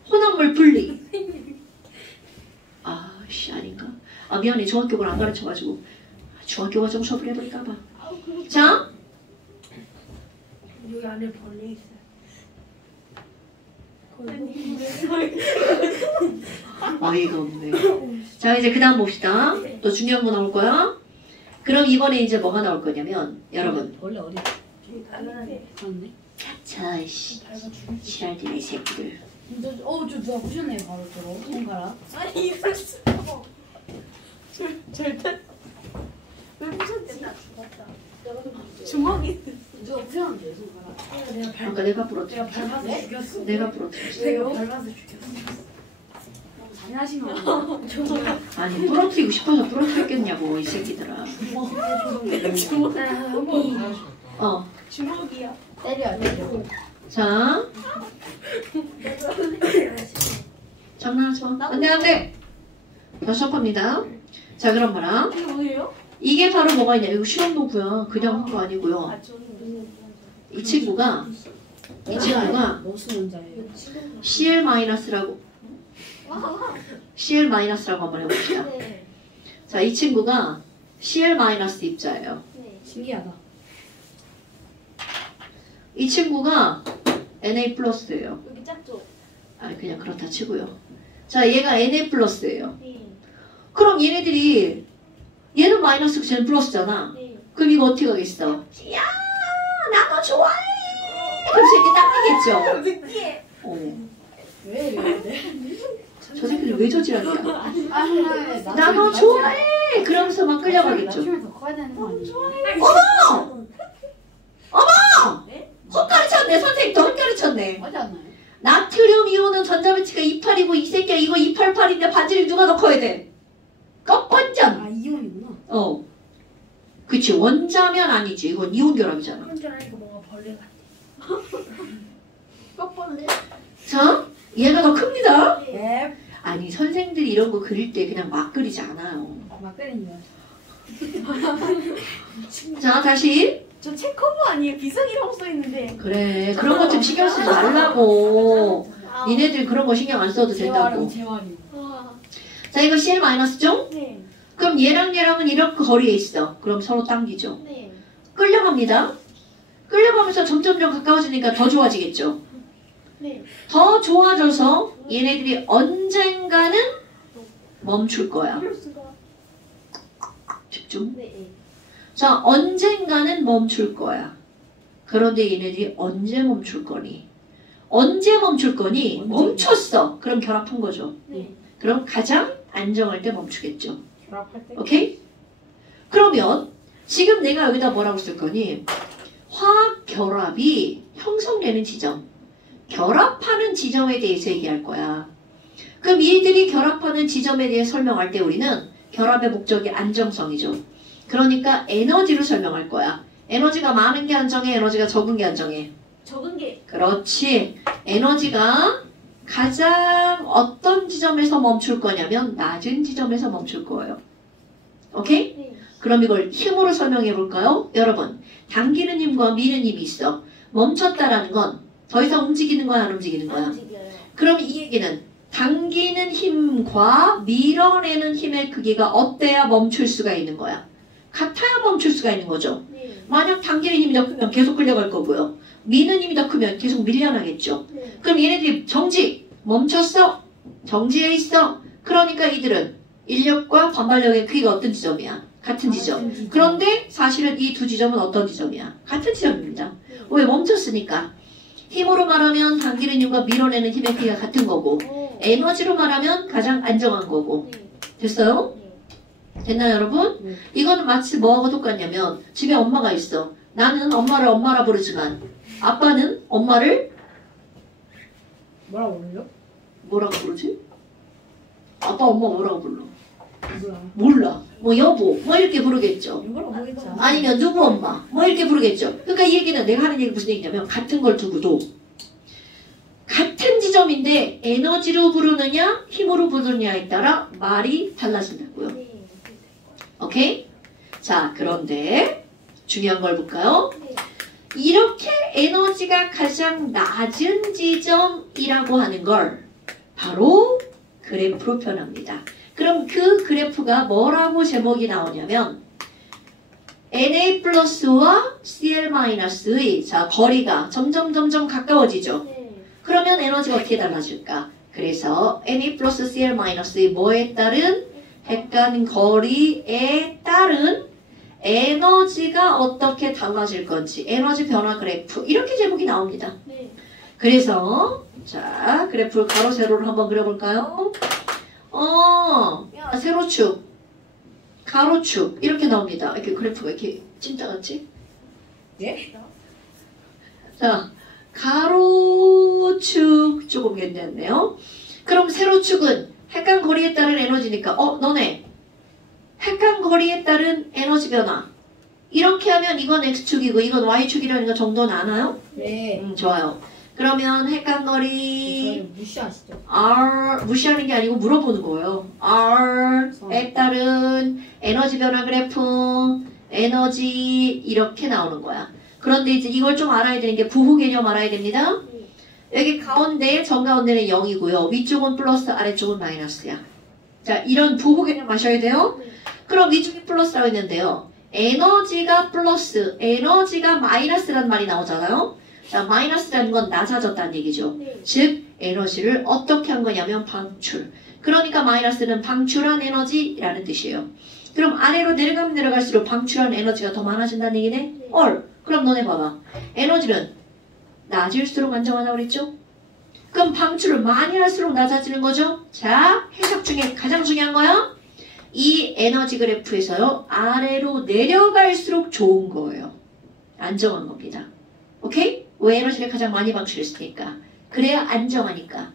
혼합물 분리. 아씨 아닌가? 아 미안해 중학교를 안 가르쳐가지고 중학교 과정 수업을 해버릴까봐. 자 여기 안에 벌레 있어요. 어이가 없네. 자 이제 그 다음 봅시다. 또 중요한 거 나올 거야. 그럼 이번에 이제 뭐가 나올 거냐면 여러분 원래 어디 안에. 갔네? 자이씨 지랄들이 새끼들. 저 누가 보셨네요 바로 저거 손가락. 아니 이럴 수가. 절대. 왜 부셨지? 주먹이. 누가 보셨는데 손가락. 아까 내가 부러뜨렸어. 밟아서 죽였어. 내가 부러뜨렸어. 내가 밟아서 죽였어. 잔인하신 거. 아니 부러뜨리고 싶어서 부러뜨렸겠냐고 이 새끼들아. 주먹. 어. 주먹이야. 때려. 자 장난하지 마. 안돼. 다시 시작합니다. 자 그럼 봐라. 이게 뭐예요? 이게 바로 뭐가 있냐. 이거 실험도구야. 그냥 한 거 아니고요. 아 저는 이 친구가 무슨 문제예요? CL-라고 CL- 한번 해봅시다. 네. 자, 이 친구가 CL- 입자예요. 네. 신기하다. 이 친구가 Na+예요. 여기 작죠? 아니 그냥 그렇다 치고요. 자, 얘가 Na 플러스예요. 네. 그럼 얘네들이 얘는 마이너스고 쟤는 플러스잖아. 네. 그럼 이거 어떻게 하겠어? 야, 나 너 좋아해. 그럼 새끼 딱 되겠죠. 왜 이래야 돼? 저 새끼들 왜 저지랄이야? 아, 나 너 좋아해. 그러면서 막 끌려가겠죠. 나중에 더 커야 되는 거 아니에요? 헛가르쳤네. 선생님 또 헛가르쳤네. 맞지 않나요? 나트륨 이온은 전자배치가 28이고 이 새끼야 이거 288인데 반지를 누가 넣어야 돼? 껍번전. 아 이온이구나. 그치. 원자면 아니지. 이건 이온 결합이잖아. 혼자 하니까 뭔가 벌레 같아. 껍벌레? 자, 얘가 더 큽니다. 예. 아니 선생들이 이런 거 그릴 때 그냥 막 그리지 않아요. 막 끓이는 거. 자, 다시. 저 체커버 아니에요? 비석이라고 써있는데. 그래. 그런 것 좀 신경 쓰지 말라고. 아, 니네들 그런 거 신경 안 써도 된다고. 재활용. 아, 자, 이거 CL-죠? 네. 그럼 얘랑 얘랑은 이렇게 거리에 있어. 그럼 서로 당기죠. 네. 끌려갑니다. 끌려가면서 점점점 가까워지니까 더 좋아지겠죠. 네. 더 좋아져서 얘네들이 언젠가는 멈출 거야. 이럴 수가. 집중. 네. 네. 자, 언젠가는 멈출 거야. 그런데 얘네들이 언제 멈출 거니? 언제 멈출 거니? 언제? 멈췄어. 그럼 결합한 거죠. 네. 그럼 가장 안정할 때 멈추겠죠. 결합할 때. 오케이? 그러면 지금 내가 여기다 뭐라고 쓸 거니? 화학 결합이 형성되는 지점, 결합하는 지점에 대해서 얘기할 거야. 그럼 이들이 결합하는 지점에 대해 설명할 때 우리는 결합의 목적이 안정성이죠. 그러니까 에너지로 설명할 거야. 에너지가 많은 게 안정해, 에너지가 적은 게 안정해. 적은 게. 그렇지. 에너지가 가장 어떤 지점에서 멈출 거냐면 낮은 지점에서 멈출 거예요. 오케이? 네. 그럼 이걸 힘으로 설명해 볼까요? 여러분, 당기는 힘과 미는 힘이 있어. 멈췄다라는 건 더 이상 움직이는 거야, 안 움직이는 거야? 움직여요. 그럼 이 얘기는 당기는 힘과 밀어내는 힘의 크기가 어때야 멈출 수가 있는 거야? 같아야 멈출 수가 있는 거죠. 네. 만약 당기는 힘이 더 크면 계속 끌려갈 거고요. 미는 힘이 더 크면 계속 밀려나겠죠. 네. 그럼 얘네들이 정지! 멈췄어! 정지해 있어! 그러니까 이들은 인력과 반발력의 크기가 어떤 지점이야? 같은 지점. 그런데 사실은 이 두 지점은 어떤 지점이야? 같은 지점입니다. 왜? 멈췄으니까. 힘으로 말하면 당기는 힘과 밀어내는 힘의 크기가 같은 거고 오. 에너지로 말하면 가장 안정한 거고. 네. 됐어요? 네. 됐나요 여러분? 네. 이거는 마치 뭐하고 똑같냐면 집에 엄마가 있어. 나는 엄마를 엄마라 부르지만 아빠는 엄마를 뭐라고 불러? 뭐라고 부르지? 아빠 엄마 뭐라고 불러? 몰라. 몰라. 뭐 여보 뭐 이렇게 부르겠죠. 이거라고 하겠지 않아? 아니면 누구 엄마 뭐 이렇게 부르겠죠. 그러니까 이 얘기는 내가 하는 얘기 무슨 얘기냐면 같은 걸 두고도 같은 지점인데 에너지로 부르느냐 힘으로 부르느냐에 따라 말이 달라진다고요. 네. 오케이? 자, 그런데 중요한 걸 볼까요? 네. 이렇게 에너지가 가장 낮은 지점이라고 하는 걸 바로 그래프로 표현합니다. 그럼 그 그래프가 뭐라고 제목이 나오냐면 Na 플러스와 Cl-의 자, 거리가 점점 가까워지죠. 네. 그러면 에너지가 어떻게 달라질까? 그래서 Na 플러스 Cl-의 뭐에 따른 핵간 거리에 따른 에너지가 어떻게 달라질 건지 에너지 변화 그래프 이렇게 제목이 나옵니다. 네. 그래서 자 그래프를 가로 세로로 한번 그려볼까요? 세로축 가로축 이렇게 나옵니다. 이렇게 그래프가 이렇게 찐따같이 예? 자 가로축 조금 괜찮네요. 그럼 세로축은 핵간 거리에 따른 에너지니까 너네 핵간 거리에 따른 에너지 변화 이렇게 하면 이건 X축이고 이건 Y축이라는 거 정도는 아나요? 네. 좋아요. 그러면 핵간 거리 저희 무시하시죠? R 무시하는 게 아니고 물어보는 거예요. R에 따른 에너지 변화 그래프 에너지 이렇게 나오는 거야. 그런데 이제 이걸 좀 알아야 되는 게 부호 개념 알아야 됩니다. 여기 가운데 정가운데는 0이고요. 위쪽은 플러스 아래쪽은 마이너스야. 자 이런 부호 개념 아셔야 돼요. 그럼 위쪽이 플러스라고 했는데요. 에너지가 플러스 에너지가 마이너스란 말이 나오잖아요. 자, 마이너스라는 건 낮아졌다는 얘기죠. 네. 즉 에너지를 어떻게 한 거냐면 방출. 그러니까 마이너스는 방출한 에너지라는 뜻이에요. 그럼 아래로 내려가면 내려갈수록 방출한 에너지가 더 많아진다는 얘기네? 그럼 너네 봐봐. 에너지는 낮을수록 안정하다고 그랬죠? 그럼 방출을 많이 할수록 낮아지는 거죠? 자, 해석 중에 가장 중요한 거야. 이 에너지 그래프에서요. 아래로 내려갈수록 좋은 거예요. 안정한 겁니다. 오케이? 왜 에너지를 가장 많이 방출했으니까. 그래야 안정하니까.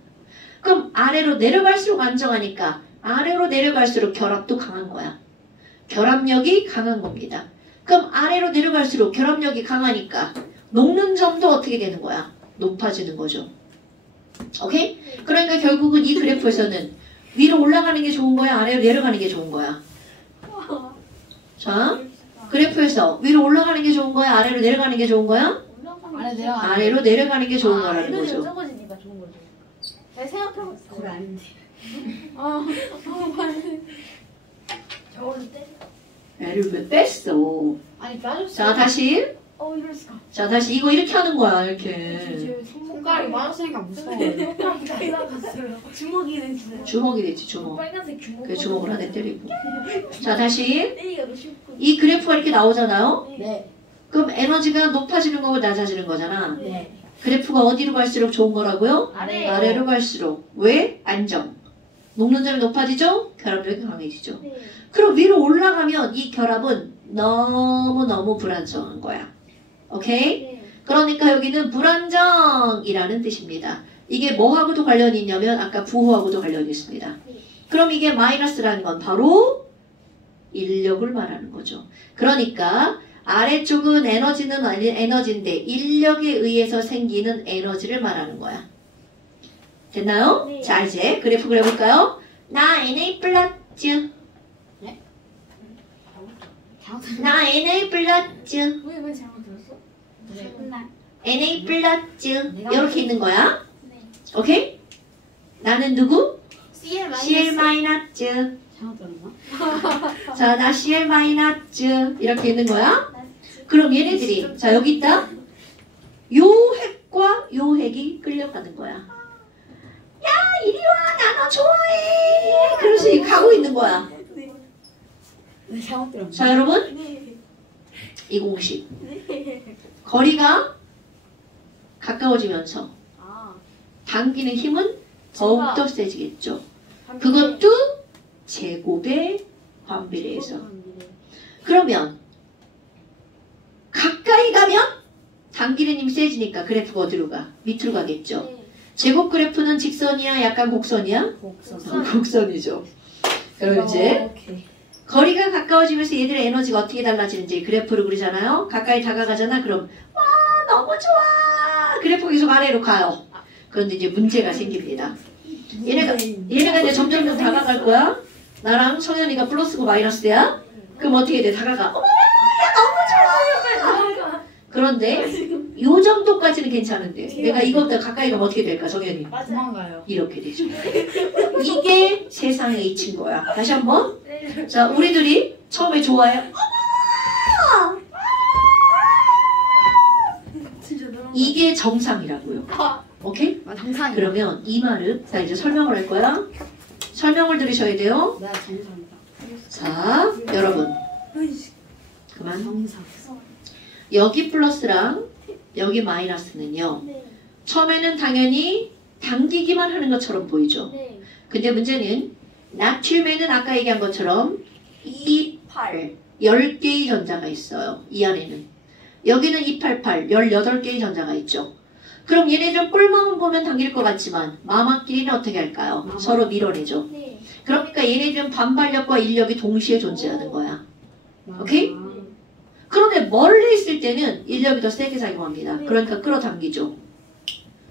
그럼 아래로 내려갈수록 안정하니까 아래로 내려갈수록 결합도 강한 거야. 결합력이 강한 겁니다. 그럼 아래로 내려갈수록 결합력이 강하니까 녹는 점도 어떻게 되는 거야? 높아지는 거죠. 오케이? 그러니까 결국은 이 그래프에서는 위로 올라가는 게 좋은 거야? 아래로 내려가는 게 좋은 거야? 자, 그래프에서 위로 올라가는 게 좋은 거야? 아래로 내려가는 게 좋은 거야? 아래 내려가. 아래로 내려가는 게 좋은 거라는 에너지가 거죠. 적어지니까 좋은 거죠. 잘 생각해봤어요. 그거 아닌데. 저거를 때려. 애를 왜 뺐어? 아니 빠졌어. 자, 다시. 이럴 수가. 자, 다시 이거 이렇게 하는 거야. 이렇게. 제 손가락이 빠졌으니까 무서워요. 손가락이 나갔어요. 주먹이 됐어요. 주먹이 됐지, 주먹. 빨간색 주먹. 그 주먹을 한 대 때리고. 자, 다시. 때리기가 더 쉽고. 이 그래프가 이렇게 나오잖아요. 네. 그럼 에너지가 높아지는 거고 낮아지는 거잖아. 네. 그래프가 어디로 갈수록 좋은 거라고요? 아래. 아래로 갈수록. 왜? 안정. 녹는 점이 높아지죠? 결합력이 강해지죠. 네. 그럼 위로 올라가면 이 결합은 너무너무 불안정한 거야. 오케이? 네. 그러니까 여기는 불안정이라는 뜻입니다. 이게 뭐하고도 관련이 있냐면 아까 부호하고도 관련이 있습니다. 그럼 이게 마이너스라는 건 바로 인력을 말하는 거죠. 그러니까 아래쪽은 에너지는 아니 에너지인데 인력에 의해서 생기는 에너지를 말하는 거야. 됐나요? 네. 자, 이제 그래프 그려볼까요? 나 NA 플러스 나 NA 플러스 왜 잘못 들었어? 네. NA 플러스 이렇게 있는 거야. 네. 오케이? 나는 누구? CL 마이너스. CL 마이너스. 잘못 들었나? 자, 나 CL 마이너스 이렇게 있는 거야. 그럼 얘네들이 자 여기 있다. 요 핵과 요 핵이 끌려가는 거야. 야 이리 와, 나 너 좋아해. 그러면서 가고 있는 거야. 네, 잘못 들었나? 자 여러분, 네. 이 공식 네. 거리가 가까워지면서 아. 당기는 힘은 더욱더 세지겠죠. 반대. 그것도 제곱의 관비례해서. 그러면 가까이 가면 당기는 힘이 세지니까 그래프가 어디로 가? 밑으로 가겠죠. 네. 제곱 그래프는 직선이야? 약간 곡선이야? 곡선. 곡선이죠. 그럼 이제 오케이. 거리가 가까워지면서 얘들의 에너지가 어떻게 달라지는지 그래프를 그리잖아요. 가까이 다가가잖아. 그럼 와 너무 좋아. 그래프가 계속 아래로 가요. 그런데 이제 문제가 생깁니다. 얘네가 이제 점점 다가갈 거야. 나랑 성현이가 플러스고 마이너스야. 그럼 어떻게 돼? 다가가. 어머 야 너무 좋아. 그런데 요 정도까지는 괜찮은데 내가 이거보다 가까이 가면 어떻게 될까? 성현이 도망가요. 이렇게 되죠. 이게 세상의 이치인 거야. 다시 한번. 네. 자, 우리들이 처음에 좋아해요. 진짜 너무. 이게 정상이라고요. 오케이? 정상이야. 그러면 이 말은 자 이제 설명을 할 거야. 설명을 들으셔야 돼요. 나 정상이다. 자, 여러분 그만. 정상. 여기 플러스랑 여기 마이너스는요. 네. 처음에는 당연히 당기기만 하는 것처럼 보이죠. 네. 근데 문제는 나트륨에는 아까 얘기한 것처럼 28, 10개의 전자가 있어요. 이 안에는. 여기는 288, 18개의 전자가 있죠. 그럼 얘네들 꿀망은 보면 당길 것 같지만 마마끼리는 어떻게 할까요? 서로 밀어내죠. 네. 그러니까 얘네들은 반발력과 인력이 동시에 존재하는 거야. 오케이? 아, 그런데 멀리 있을 때는 인력이 더 세게 작용합니다. 그러니까 끌어당기죠.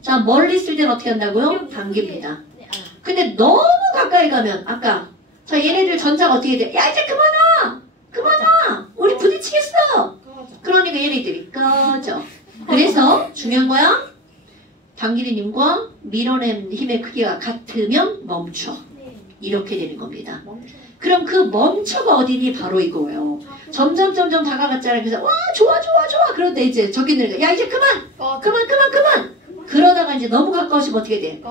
자, 멀리 있을 때는 어떻게 한다고요? 당깁니다. 네. 근데 너무 가까이 가면 아까 자 얘네들 전자가 어떻게 돼? 야 이제 그만 와! 우리 부딪히겠어! 그러니까 얘네들이 꺼져. 그래서 중요한 거야. 당기는 힘과 밀어낸 힘의 크기가 같으면 멈춰. 네. 이렇게 되는 겁니다. 그럼 그 멈춰가 어디니? 바로 이거예요. 점점 다가갔잖아요. 그래서 와 좋아. 그런데 이제 저기 있는 야 이제 그만. 그러다가 이제 너무 가까우시면 어떻게 돼?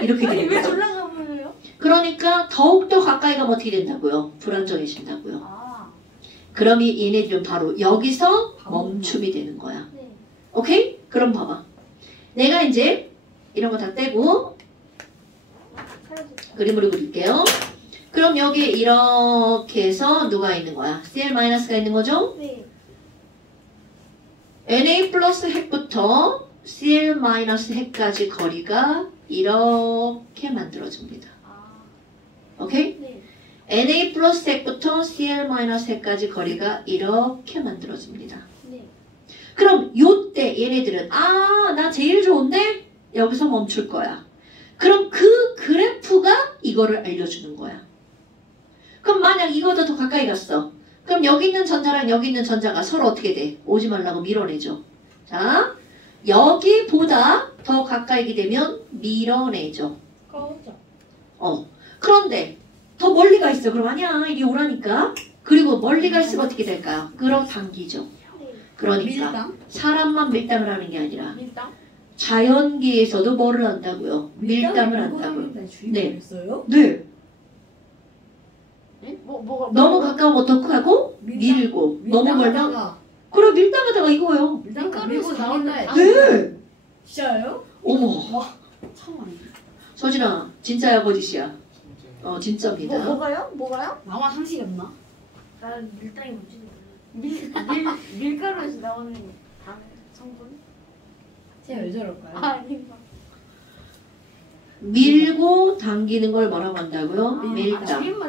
이렇게 아니 되는 왜 거죠. 올라가면요? 그러니까 더욱더 가까이 가면 어떻게 된다고요? 불안정해진다고요. 아, 그럼 얘네들은 바로 여기서 멈춤이 되는 거야. 네. 오케이? 그럼 봐봐. 내가 이제 이런 거 다 떼고 그림으로 그릴게요. 그럼 여기 이렇게 해서 누가 있는 거야? CL-가 있는 거죠? 네. Na 플러스 핵부터 Cl 마이너스 핵까지 거리가 이렇게 만들어집니다. 아, 오케이? 네. Na 플러스 핵부터 Cl 마이너스 핵까지 거리가 이렇게 만들어집니다. 네. 그럼 요때 얘네들은 나 제일 좋은데 여기서 멈출 거야. 그럼 그 그래프가 이거를 알려주는 거야. 그럼 만약 이거보다 더 가까이 갔어. 그럼 여기 있는 전자랑 여기 있는 전자가 서로 어떻게 돼? 오지 말라고 밀어내죠. 자, 여기보다 더 가까이 되면 밀어내죠. 꺼져. 그런데 더 멀리 가 있어. 그럼 아니야. 이리 오라니까. 그리고 멀리 갈수록 어떻게 될까요? 끌어당기죠. 네. 그러니까 밀당? 사람만 밀당을 하는 게 아니라 밀당? 자연계에서도 뭐를 한다고요? 밀당을 한다고요. 네. 했어요? 네. 네? 뭐가 너무 가까우면 어떡하고? 밀고. 너무 멀면? 그래 밀당하다가 이거예요. 밀당 밀고 나온다. 네. 진짜요? 어머. 처음 알았네. 서진아 진짜야 거짓이야? 진짜. 진짜입니다. 뭐가요? 나만 상식이 없나? 나는 밀당이 뭔지도 몰라. 밀가루에서 나오는 단어 성분? 제가 왜 저럴까요? 아닌가? 밀고 당기는 걸 뭐라고 한다고요? 밀당.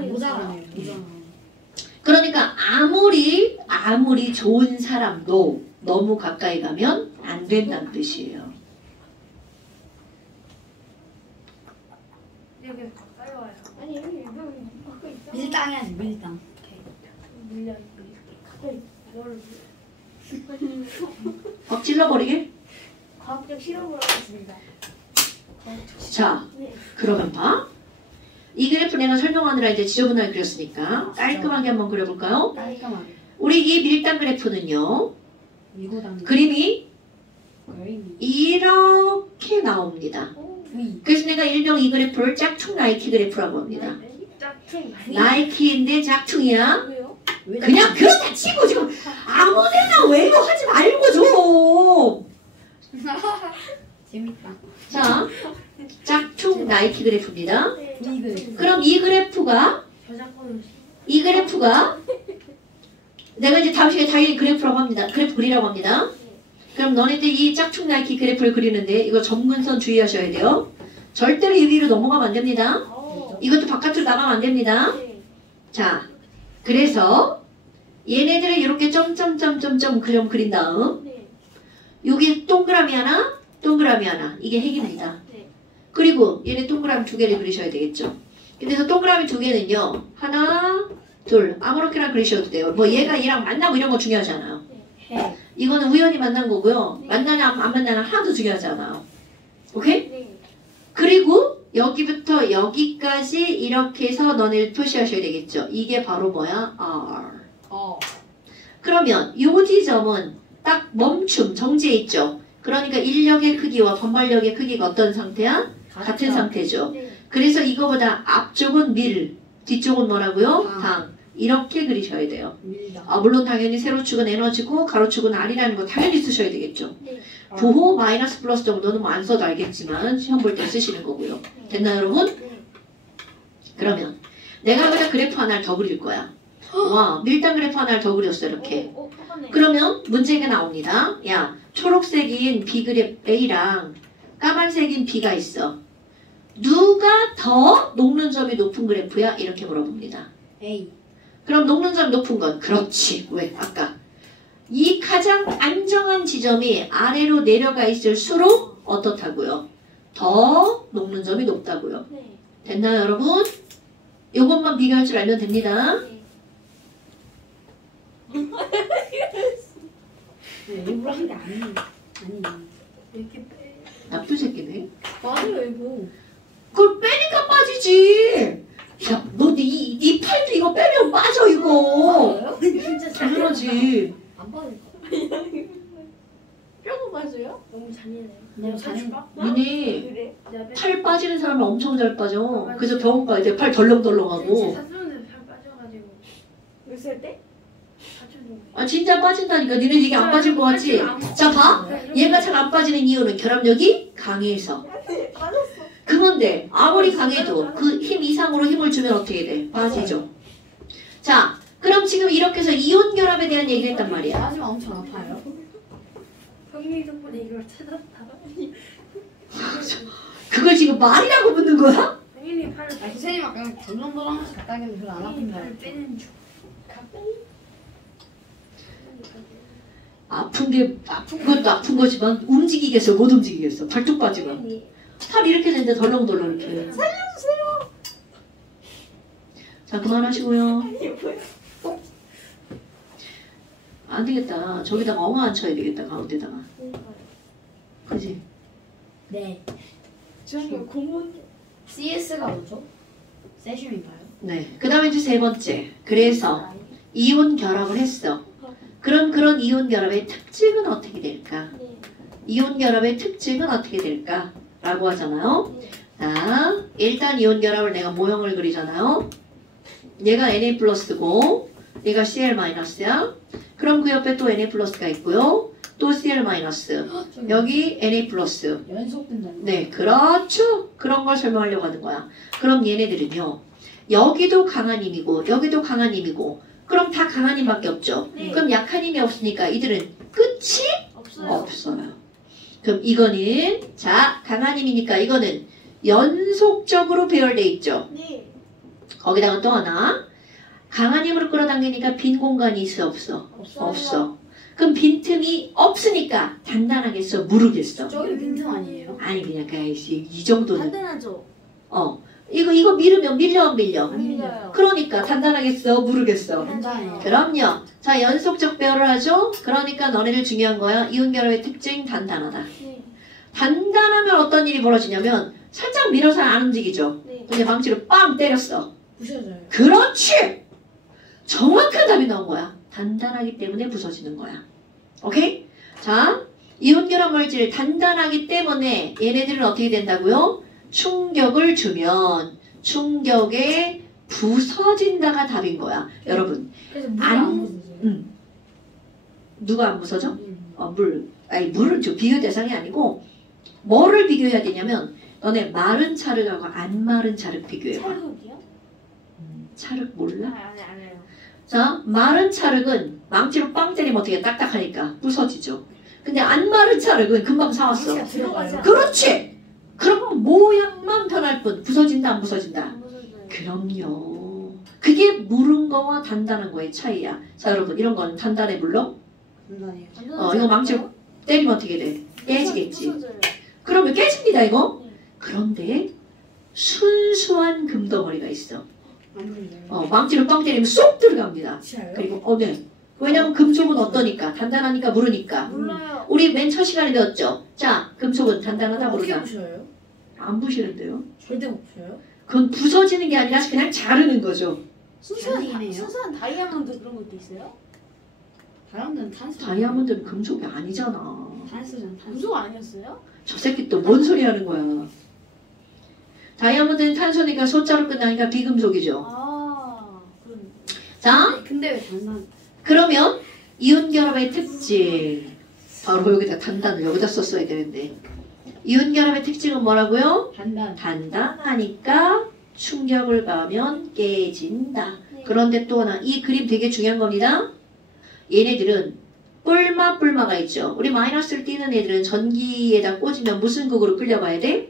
모자라네요. 모자라. 그러니까 아무리 좋은 사람도 너무 가까이 가면 안 된다는 뜻이에요. 여기 가까이 와요. 아니 여기 가까이 있어. 밀당해야지 밀당. 밀려 가까이 이거를 확 찔러버리게? 과학적 실험을 하겠습니다. 자, 네. 그러면 봐. 이 그래프 내가 설명하느라 이제 지저분하게 그렸으니까 깔끔하게 한번 그려볼까요? 깔끔하게. 우리 이 밀당 그래프는요. 밀고 당기는 그림이 그림이. 이렇게 나옵니다. V. 그래서 내가 일명 이 그래프를 짝퉁 나이키 그래프라고 합니다. 짝퉁. 나이키인데 짝퉁이야. 왜요? 왜 그냥 그렇다 치고 지금 아무데나 왜 이거 하지 말고 좀. 재밌다. 자, 짝퉁 나이키 그래프입니다. 네, V 그래프. 짝퉁. 그럼 이 그래프가 내가 이제 다음 시간에 당연히 그래프라고 합니다. 그래프 그리라고 합니다. 그럼 너네들 이 짝퉁 나이키 그래프를 그리는데 이거 점근선 주의하셔야 돼요. 절대로 이 위로 넘어가면 안 됩니다. 이것도 바깥으로 나가면 안 됩니다. 자, 그래서 얘네들을 이렇게 점점점점점 그림 그린 다음 여기 동그라미 하나, 동그라미 하나. 이게 핵입니다. 그리고 얘네 동그라미 두 개를 그리셔야 되겠죠. 그래서 동그라미 두 개는요. 하나, 둘. 아무렇게나 그리셔도 돼요. 뭐 얘가 얘랑 만나고 이런 거 중요하지 않아요. 해. 이거는 우연히 만난 거고요. 만나냐 안 만나냐 하나도 중요하지 않아요. 오케이? 그리고 여기부터 여기까지 이렇게 해서 너네 표시하셔야 되겠죠. 이게 바로 뭐야? R. 그러면 이 지점은 딱 멈춤, 정지해 있죠. 그러니까 인력의 크기와 반발력의 크기가 어떤 상태야? 같은 상태죠. 그래서 이거보다 앞쪽은 밀, 뒤쪽은 뭐라고요? 당. 이렇게 그리셔야 돼요. 밀당. 물론 당연히 세로축은 에너지고 가로축은 R이라는 거 당연히 쓰셔야 되겠죠. 네. 부호 마이너스 플러스 정도는 뭐 안 써도 알겠지만 시험 볼 때 쓰시는 거고요. 됐나요 여러분? 그러면 내가 여기다 그래프 하나를 더 그릴 거야. 와 밀당 그래프 하나를 더 그렸어 이렇게. 그러면 문제가 나옵니다. 야 초록색인 B 그래프 A랑 까만색인 B가 있어. 누가 더 녹는 점이 높은 그래프야? 이렇게 물어봅니다. A. 그럼 녹는 점이 높은 건 그렇지. 왜? 아까 이 가장 안정한 지점이 아래로 내려가 있을수록 어떻다고요? 더 녹는 점이 높다고요. 됐나요 여러분? 이것만 비교할 줄 알면 됩니다. 일부러 한 게 아니에요. 이렇게 빼. 나쁜 새끼네. 맞아요 이거. 그걸 빼니까 빠지지. 야, 너 근데 이 팔도 이거 빼면 빠져 이거. 진짜 당연하지. 안 빠질 거. 뼈가 빠져요? 너무 잔인해요. 너무 잔인해. 니네 그래? 팔 빠지는 사람은 엄청 잘 빠져. 그래서 병원 가야 돼. 팔 덜렁덜렁하고. 사촌에 살 빠져가지고 몇 살 때? 사촌 아 진짜 빠진다니까. 니네 이게 안 빠질 것 같지? 자 봐. 얘가 잘 안 빠지는 이유는 결합력이 강해서. 빠졌어. 그런데 아무리 강해도 그 힘 이상으로 힘을 주면 어떻게 돼? 빠지죠. 자, 그럼 지금 이렇게 해서 이온 결합에 대한 얘기를 했단 말이야. 하지만 엄청 아파요. 형님 덕분에 이걸 찾았다. 그걸 지금 말이라고 묻는 거야? 형님 팔을 선생님 아까 덜렁덜렁해서 갔다 하길래 별로 안 아픈다. 팔을 빼는 중. 아픈 것도 아픈 거지만 움직이겠어, 못 움직이겠어. 발톱 빠지면. 팔 이렇게 되는데 덜렁덜렁 이렇게. 살려주세요. 자, 그만하시고요. 이게 뭐야? 안 되겠다. 저기다가 엉아 안 쳐야 되겠다, 가운데다가. 그지? 네. 저희가 고문. CS가 뭐죠? 세슘인가요? 네. 그 다음에 이제 세 번째. 그래서 이온 결합을 했어. 그럼 그런 이온 결합의 특징은 어떻게 될까? 네. 이온 결합의 특징은 어떻게 될까? 라고 하잖아요. 네. 자, 일단 이온 결합을 내가 모형을 그리잖아요. 얘가 Na 플러스고 얘가 Cl 마이너스야. 그럼 그 옆에 또 Na 플러스가 있고요. 또 Cl 마이너스. 여기 Na 플러스. 연속된다는 거. 네, 그렇죠. 그런 걸 설명하려고 하는 거야. 그럼 얘네들은요. 여기도 강한 힘이고 여기도 강한 힘이고 그럼 다 강한 힘밖에 없죠. 네. 그럼 약한 힘이 없으니까 이들은 끝이 없어요. 없어요. 그럼 이거는 자 강한 힘이니까 이거는 연속적으로 배열돼 있죠. 네. 거기다가 또 하나 강한 힘으로 끌어당기니까 빈 공간이 있어 없어? 없어요. 없어. 그럼 빈틈이 없으니까 단단하겠어 무르겠어? 저기 빈틈 아니에요? 아니 그냥 이 정도는 단단하죠. 이거 밀으면 밀려 안 밀려? 안 밀려요. 그러니까 단단하겠어 무르겠어? 단단해요. 그럼요. 자 연속적 배열을 하죠. 그러니까 너네들 중요한 거야. 이온 결합의 특징 단단하다. 네. 단단하면 어떤 일이 벌어지냐면 살짝 밀어서 안 움직이죠. 네. 근데 망치로 빵 때렸어. 부셔져요. 그렇지! 정확한 답이 나온 거야. 단단하기 때문에 부서지는 거야. 오케이? 자, 이온 결합 물질 단단하기 때문에 얘네들은 어떻게 된다고요? 충격을 주면 충격에 부서진다가 답인 거야. 여러분, 그래서 물이 안- 안 부서져요. 누가 안 부서져? 물은 저 비교 대상이 아니고 뭐를 비교해야 되냐면 너네 마른 찰흙하고 안 마른 찰흙 비교해봐. 찰흙이요? 찰흙 몰라? 아니 알아요. 자, 마른 찰흙은 망치로 빵 때리면 어떻게 딱딱하니까 부서지죠. 근데 안 마른 찰흙은 금방 사왔어. 망치가 들어가요. 그렇지! 그럼 모양만 변할 뿐 부서진다 안 부서진다? 안 부서져요. 그럼요. 그게 무른 거와 단단한 거의 차이야. 자 여러분 이런 건 단단해 물러? 단단해요. 이거 망치로 때리면 어떻게 돼? 깨지겠지. 부서져요. 그러면 깨집니다 이거. 네. 그런데 순수한 금덩어리가 있어. 안 부서져요. 망치로 빵 때리면 쏙 들어갑니다. 치아요? 그리고 네. 왜냐면 금속은 어떠니까? 단단하니까 무르니까. 몰라요. 우리 맨 첫 시간에 배웠죠? 자, 금속은 단단하다 어떻게 무르다. 부셔요? 안 부시는데요? 절대 못 부셔요? 그건 부서지는 게 아니라 그냥 자르는 거죠. 잔인해요. 순수한 다이아몬드 그런 것도 있어요? 다이아몬드는 탄소. 다이아몬드는 금속이 아니잖아. 탄소잖아. 탄소. 금속 아니었어요? 저 새끼 또 뭔 소리 하는 거야. 다이아몬드는 탄소니까 소자로 끝나니까 비금속이죠. 아 그런. 자, 근데 왜 단단? 그러면 이온 결합의 특징. 바로 여기다 단단을 여기다 썼어야 되는데. 이온 결합의 특징은 뭐라고요? 단단. 단단하니까 충격을 가하면 깨진다. 네. 그런데 또 하나 이 그림 되게 중요한 겁니다. 얘네들은 뿔마가 있죠. 우리 마이너스를 띄는 애들은 전기에다 꽂으면 무슨 극으로 끌려가야 돼?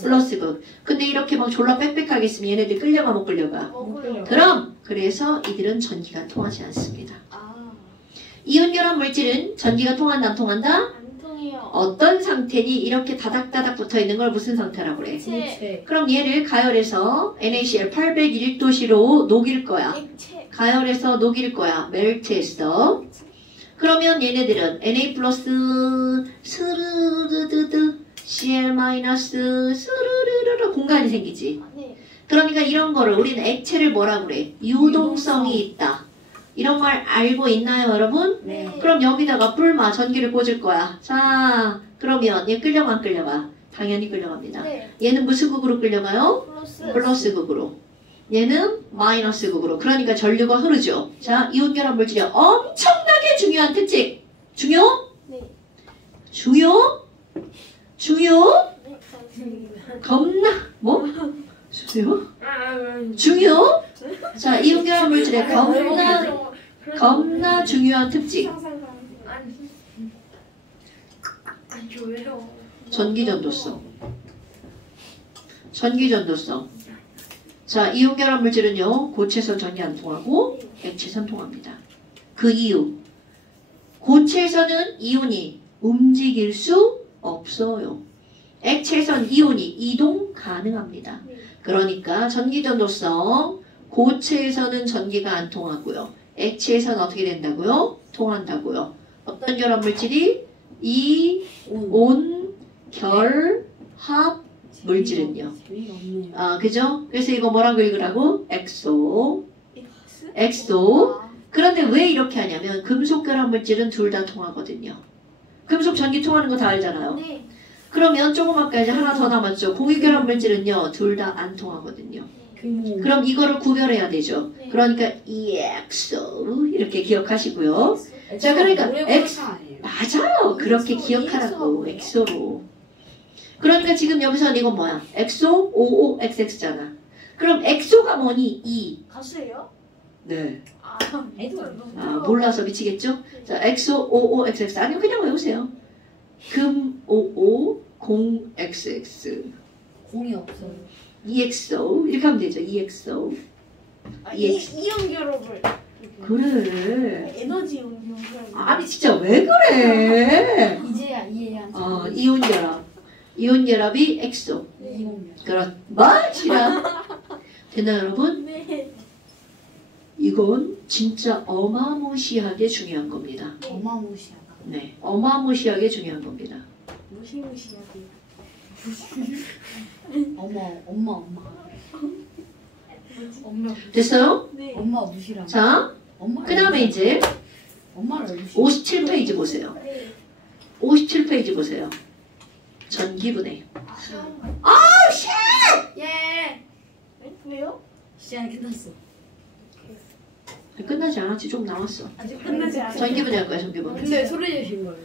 플러스 극. 근데 이렇게 막 졸라 빽빽하게 있으면 얘네들 끌려가 못 끌려가? 먹어요. 그럼 그래서 이들은 전기가 통하지 않습니다. 아, 이온 결합 물질은 전기가 통한다 안 통한다? 안 통해요. 어떤 상태니 이렇게 다닥다닥 붙어 있는 걸 무슨 상태라고 그래? 액체. 그럼 얘를 가열해서 NaCl 801도씨로 녹일 거야. 액체. 가열해서 녹일 거야. 멜트했어. 그러면 얘네들은 Na 플러스 스르르드드 Cl 마이너스 스르르르르 공간이 생기지. 네. 그러니까 이런 거를 우리는 액체를 뭐라고 그래? 유동성이 있다. 이런 걸 알고 있나요, 여러분? 네. 그럼 여기다가 불마 전기를 꽂을 거야. 자, 그러면 얘 끌려가 안 끌려가? 당연히 끌려갑니다. 네. 얘는 무슨 극으로 끌려가요? 플러스. 플러스 극으로. 얘는 마이너스 극으로. 그러니까 전류가 흐르죠. 자, 이온결합 물질의 엄청나게 중요한 특징. 중요? 네. 중요? 중요? 네. 감사합니다. 겁나 뭐? 중요? 중요? 자, 이온결합 물질의 겁나 중요한 특징. 아니 왜요? 전기전도성. 전기전도성. 자, 이온결합 물질은요, 고체선 전기 안 통하고 액체선 통합니다. 그 이유. 고체선은 이온이 움직일 수 없어요. 액체선 이온이 이동 가능합니다. 그러니까 전기전도성, 고체에서는 전기가 안 통하고요. 액체에서는 어떻게 된다고요? 통한다고요. 어떤 결합물질이? 이온 결합 물질은요. 아, 그죠? 그래서 이거 뭐라고 읽으라고? 엑소. 엑소. 그런데 왜 이렇게 하냐면 금속 결합 물질은 둘 다 통하거든요. 금속 전기 통하는 거 다 알잖아요. 네. 그러면 조금 아까 이제 하나 더 남았죠. 공유 결합 물질은요, 둘 다 안 통하거든요. 그럼 이거를 구별해야 되죠. 네. 그러니까 EXO 이렇게 기억하시고요. 자, 그러니까 X 맞아요. 그렇게 기억하라고. 엑소로. 그러니까 지금 여기서는 이건 뭐야? 엑소 OOXX잖아. 그럼 엑소가 뭐니? E. 가수예요? 네. 아, 아, 몰라서 미치겠죠? 자, 엑소 OOXX 아니요, 그냥 외우세요. 금 OO 공 XX 공이 없어요. EXO 이렇게 하면 되죠. EXO. 이온 결합을. 그래. 에너지 이온 결합. 아니 진짜 왜 그래? 이제야 이해야. 이온 결합. 이온 결합이 엑소. 이온. 그렇. 맞이라. 됐나요, 여러분? 네. 이건 진짜 어마무시하게 중요한 겁니다. 어마무시하다. 네, 어마무시하게 중요한 겁니다. 무시무시하게. 엄마. 됐어요? 네. 엄마 무시라. 자, 엄마. 그 다음에 이제 엄마를 무시. 57페이지 보세요. 네. 57페이지 보세요. 전기분해. 아우 쉣! 예. 왜요? 시간이 끝났어. 끝나지 않았지. 좀 남았어. 아직 끝나지 않았어요. 전기분해 할 거야, 전기분해. 근데 소리 내신 거예요?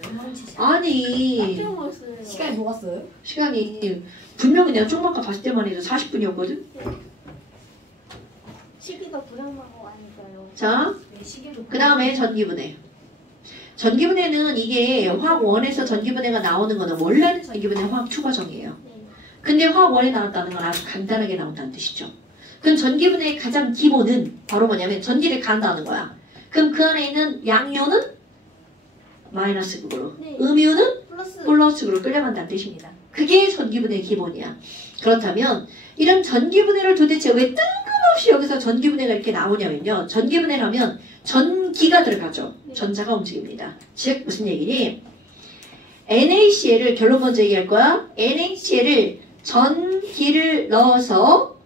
아니, 깜짝 놀랐어요. 시간이 녹았어요? 시간이 분명히 내가 조금 아까 봤을 때만 해도 40분이었거든? 시기가 불안하고 아닐까요? 자, 네, 시계도. 그 다음에 전기분해. 전기분해는 이게 화학 1에서 전기분해가 나오는 거는 원래는 전기분해 화학 추가정이에요. 네. 근데 화학 1에 나왔다는 건 아주 간단하게 나온다는 뜻이죠. 그럼 전기분해의 가장 기본은 바로 뭐냐면 전기를 간다는 거야. 그럼 그 안에 있는 양료는 마이너스 극으로, 네. 음유는 플러스. 플러스 극으로 끌려간다는 뜻입니다. 그게 전기분해의 기본이야. 그렇다면 이런 전기분해를 도대체 왜 뜬금없이 여기서 전기분해가 이렇게 나오냐면요. 전기분해를 하면 전기가 들어가죠. 전자가 움직입니다. 즉 무슨 얘기니? NaCl을 결론 먼저 얘기할 거야. NaCl을 전기를 넣어서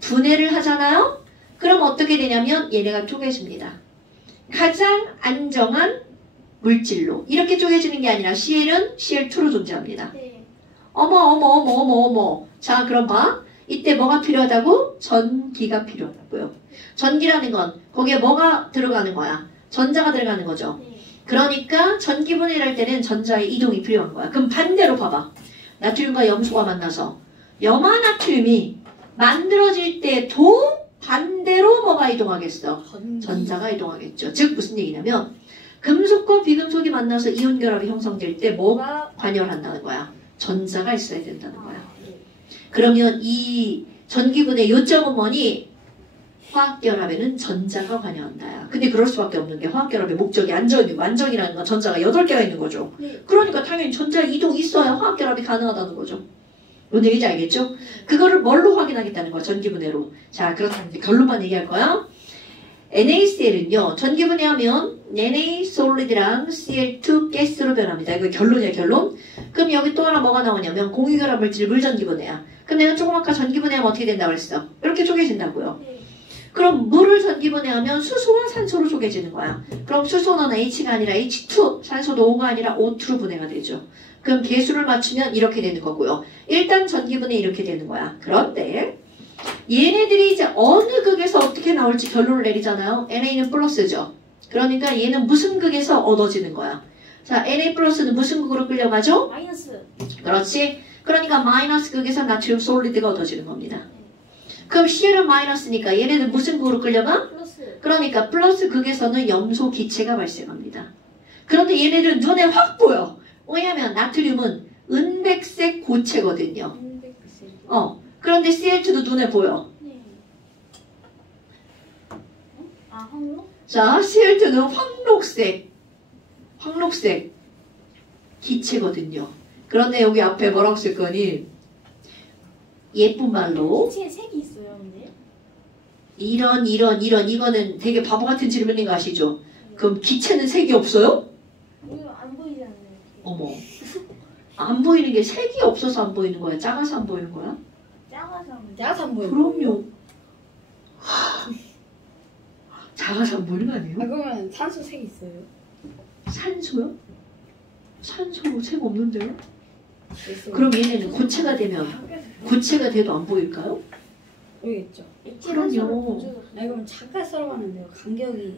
분해를 하잖아요. 그럼 어떻게 되냐면 얘네가 쪼개집니다. 가장 안정한 물질로 이렇게 쪼개지는 게 아니라 Cl은 Cl2로 존재합니다. 네. 어머. 자, 그럼 봐. 이때 뭐가 필요하다고? 전기가 필요하다고요. 전기라는 건 거기에 뭐가 들어가는 거야? 전자가 들어가는 거죠. 네. 그러니까 전기분해를 할 때는 전자의 이동이 필요한 거야. 그럼 반대로 봐봐. 나트륨과 염소가 만나서 염화나트륨이 만들어질 때도 반대로 뭐가 이동하겠어? 전자가 이동하겠죠. 즉 무슨 얘기냐면 금속과 비금속이 만나서 이온 결합이 형성될 때 뭐가 관여한다는 거야? 전자가 있어야 된다는 거야. 그러면 이 전기분해 요점은 뭐니? 화학결합에는 전자가 관여한다야. 근데 그럴 수밖에 없는 게 화학결합의 목적이 안전이고 안전이라는 건 전자가 8개가 있는 거죠. 네. 그러니까 당연히 전자 이동이 있어야 화학결합이 가능하다는 거죠. 뭔 얘기인지 알겠죠? 그거를 뭘로 확인하겠다는 거야? 전기분해로. 자, 그렇다면 이제 결론만 얘기할 거야. NaCl은요. 전기분해하면 NaSolid랑 Cl2 가스로 변합니다. 이거 결론이야 결론. 그럼 여기 또 하나 뭐가 나오냐면 공유결합 물질 물전기분해야. 그럼 내가 조금 아까 전기분해하면 어떻게 된다고 그랬어? 이렇게 쪼개진다고요. 네. 그럼 물을 전기분해하면 수소와 산소로 쪼개지는 거야. 그럼 수소는 H가 아니라 H2, 산소도 O가 아니라 O2로 분해가 되죠. 그럼 개수를 맞추면 이렇게 되는 거고요. 일단 전기분해 이렇게 되는 거야. 그런데 얘네들이 이제 어느 극에서 어떻게 나올지 결론을 내리잖아요. NA는 플러스죠. 그러니까 얘는 무슨 극에서 얻어지는 거야. 자, Na 플러스는 무슨 극으로 끌려가죠? 마이너스. 그렇지. 그러니까 마이너스 극에서 나트륨 솔리드가 얻어지는 겁니다. 그럼 Cl은 마이너스니까 얘네들 무슨 극으로 끌려가? 플러스. 그러니까 플러스 극에서는 염소 기체가 발생합니다. 그런데 얘네들은 눈에 확 보여. 왜냐면 나트륨은 은백색 고체거든요. 그런데 Cl2도 눈에 보여. 네. 아, 황로? 자, Cl2는 황록색 기체거든요. 그런데 여기 앞에 뭐라고 쓸 거니? 예쁜 말로 기체에 색이 있어요, 근데? 이런 이거는 되게 바보 같은 질문인 거 아시죠? 그럼 기체는 색이 없어요? 이거 안 보이잖아요. 어머. 안 보이는 게 색이 없어서 안 보이는 거야? 작아서 안 보이는 거야? 작아서 안 보여요. 그럼요. 작아서 안 보이는 거 아, 아니에요? 그러면 산소 색이 있어요? 산소요? 산소 색 없는데요? 있어요. 그럼 얘네는 고체가 돼도 안 보일까요? 보이겠죠. 그럼요. 아, 그럼 잠깐 썰어봤는데요. 간격이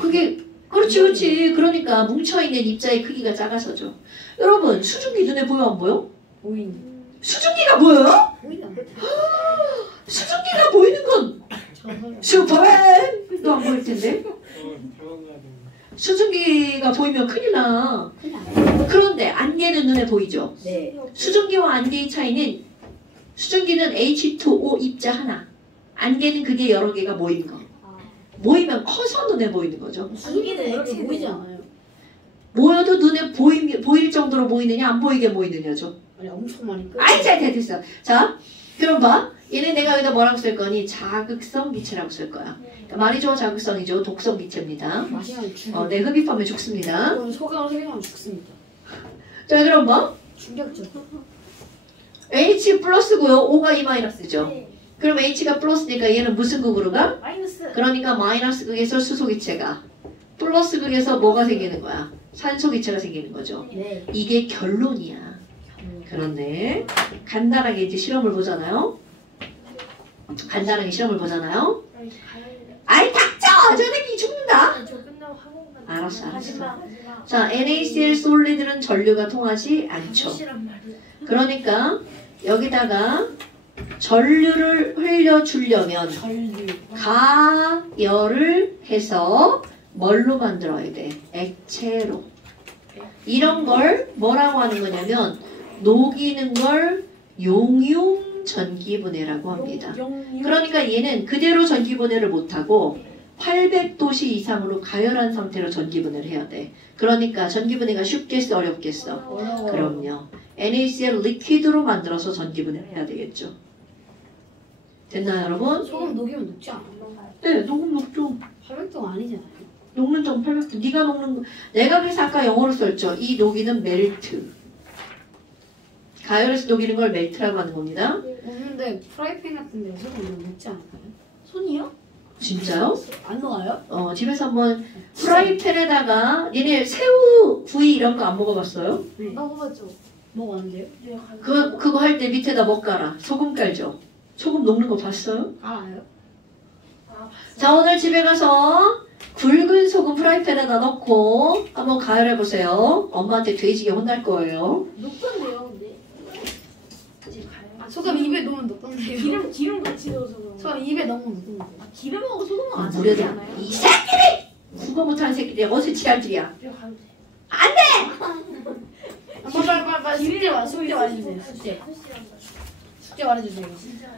그게 그렇지. 그러니까 뭉쳐있는 입자의 크기가 작아서죠. 여러분 수증기 눈에 보여 안 보여? 보이는. 수증기가 보여요? 보이나? 수증기가 보이는 건 슈퍼맨도 안 보일 텐데. 병원 가야 되는. 수증기가 보이면 큰일 나. 그런데 안개는 눈에 보이죠. 네. 수증기와 안개의 차이는 수증기는 H2O 입자 하나. 안개는 그게 여러 개가 모이는 거. 모이면 커서 눈에 보이는 거죠. 안개는 이렇게 보이지 않아요. 모여도 눈에 보일 정도로 보이느냐 안 보이게 보이느냐죠. 아니 엄청 많이 끄. 아이 잘 됐어. 자 그럼 봐. 얘는 내가 여기다 뭐라고 쓸 거니? 자극성 기체라고 쓸 거야. 그러니까 말이죠. 자극성이죠. 독성 기체입니다. 마시면 죽어. 네, 흡입하면 죽습니다. 그럼 소금하면 죽습니다. 자 그럼 뭐? 충격적. H 플러스고요. O가 E 마이너스죠. 네. 그럼 H가 플러스니까 얘는 무슨 극으로 가? 마이너스. 그러니까 마이너스 극에서 수소 기체가 플러스 극에서 뭐가 생기는 거야? 산소 기체가 생기는 거죠. 네. 이게 결론이야. 그런데 간단하게 이제 실험을 보잖아요. 아이 닥쳐! 저 새끼 죽는다. 저 끝나고 학원 가. 알았어. 하지마. 자, NaCl 솔리드는 전류가 통하지 않죠. 시란 말이야. 그러니까 여기다가 전류를 흘려주려면 전류. 가열을 해서 뭘로 만들어야 돼? 액체로. 이런 걸 뭐라고 하는 거냐면 녹이는 걸 용융 전기분해라고 합니다. 그러니까 얘는 그대로 전기분해를 못하고 800도씨 이상으로 가열한 상태로 전기분해를 해야 돼. 그러니까 전기분해가 쉽겠어 어렵겠어? 어려워. 그럼요. NaCl 리퀴드로 만들어서 전기분해를 해야 되겠죠. 됐나요 여러분? 소금 녹이면 녹지 않아요? 네, 녹음 녹죠. 800도가 아니잖아요. 녹는 점 800도. 네가 녹는 거. 내가 그래서 아까 영어로 썼죠. 이 녹이는 멜트. 가열해서 녹이는 걸 멜트라고 하는 겁니다. 녹는데 프라이팬 같은 데 소금 녹지 않아요? 손이요? 진짜요? 안 녹아요? 집에서 한번 프라이팬에다가 얘네 새우 구이 이런 거 안 먹어봤어요? 네. 먹어봤죠. 먹었는데요? 네. 그거 할 때 밑에다 뭐 깔아? 소금 깔죠? 소금 녹는 거 봤어요? 알아요? 자 오늘 집에 가서 굵은 소금 프라이팬에다 넣고 한번 가열해보세요. 엄마한테 돼지게 혼날 거예요. 녹던데요, 근데. 이제 가요. 아, 소금 입에 넣으면 녹던데요. 기름 같이 넣어서 그런 거. 소금 입에 넣으면 녹던데요. 기름하고 소금은 안 물에도 섞이지 않아요? 이 새끼들이! 국어 못하는 새끼들이 어디서 지랄들이야. 그래 가도 돼. 빨리 숙제 말해주세요. 숙제 말해주세요. 진짜요.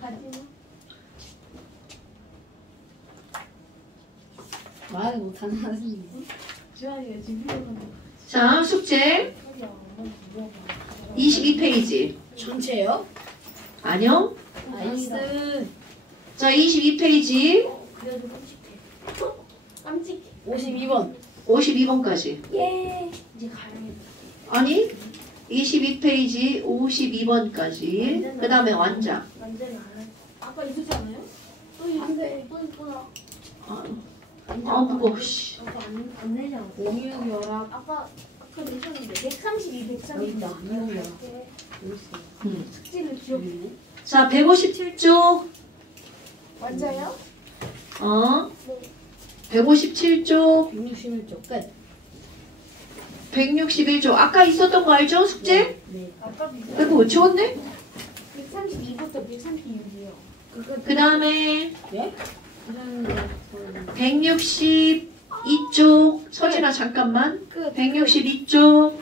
가지마. 말을 못하는 선생님. 주환이가 지금 필요한 거. 자 숙제 22페이지. 전체요? 아니요. 나이스. 자 22페이지 그래도 깜찍해. 깜찍해. 52번. 52번까지. 예. 이제 가야겠다. 아니 22페이지 52번까지. 그 다음에 완자. 완전히 안 해. 아까 있었지 않아요? 안 돼. 또 있구나. 아 그거 씨. 아까 안 내지 않았어? 공유 열학. 아까 내셨는데 132, 132. 여기 있다. 공유 열학. 여기 있어. 숙제를 기억해. 자 157쪽. 완자요? 157쪽. 161쪽 끝. 161쪽. 아까 있었던 거 알죠? 숙제? 네. 아까도 이거 못 치웠네? 132부터 136이요. 그 다음에 네? 162쪽. 서진아 잠깐만. 162쪽.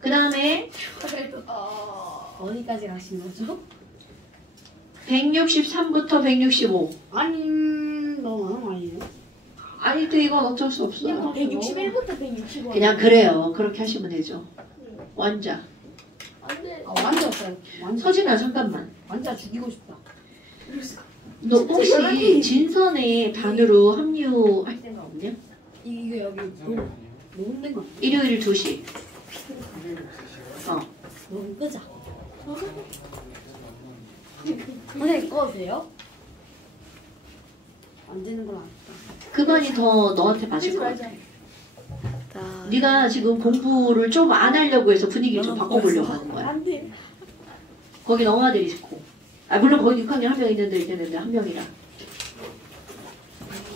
그 다음에 어디까지 가신 거죠? 163부터 165. 아니 너무 많은 거 아니에요? 아니 또 이건 어쩔 수 없어요. 161부터 165. 그냥 그래요. 그렇게 하시면 되죠. 완자. 안 돼. 아 완자였어요. 완자. 서진아 잠깐만. 완자 죽이고 싶다. 너 혹시 진선의 반으로 합류할 생각 없냐? 이거 여기 너무 힘든 거. 일요일 2시. 너무 끄자. 선생님 꺼주세요. 안 되는 건 아니다. 그 반이 더 너한테 맞을 것 같아. 네가 지금 공부를 좀 안 하려고 해서 분위기를 좀 바꿔보려고 하는 거야. 안 돼. 거기 영화들이 있고. 아 물론 거기 6학년 한 명 있는데 있는데 한 명이라.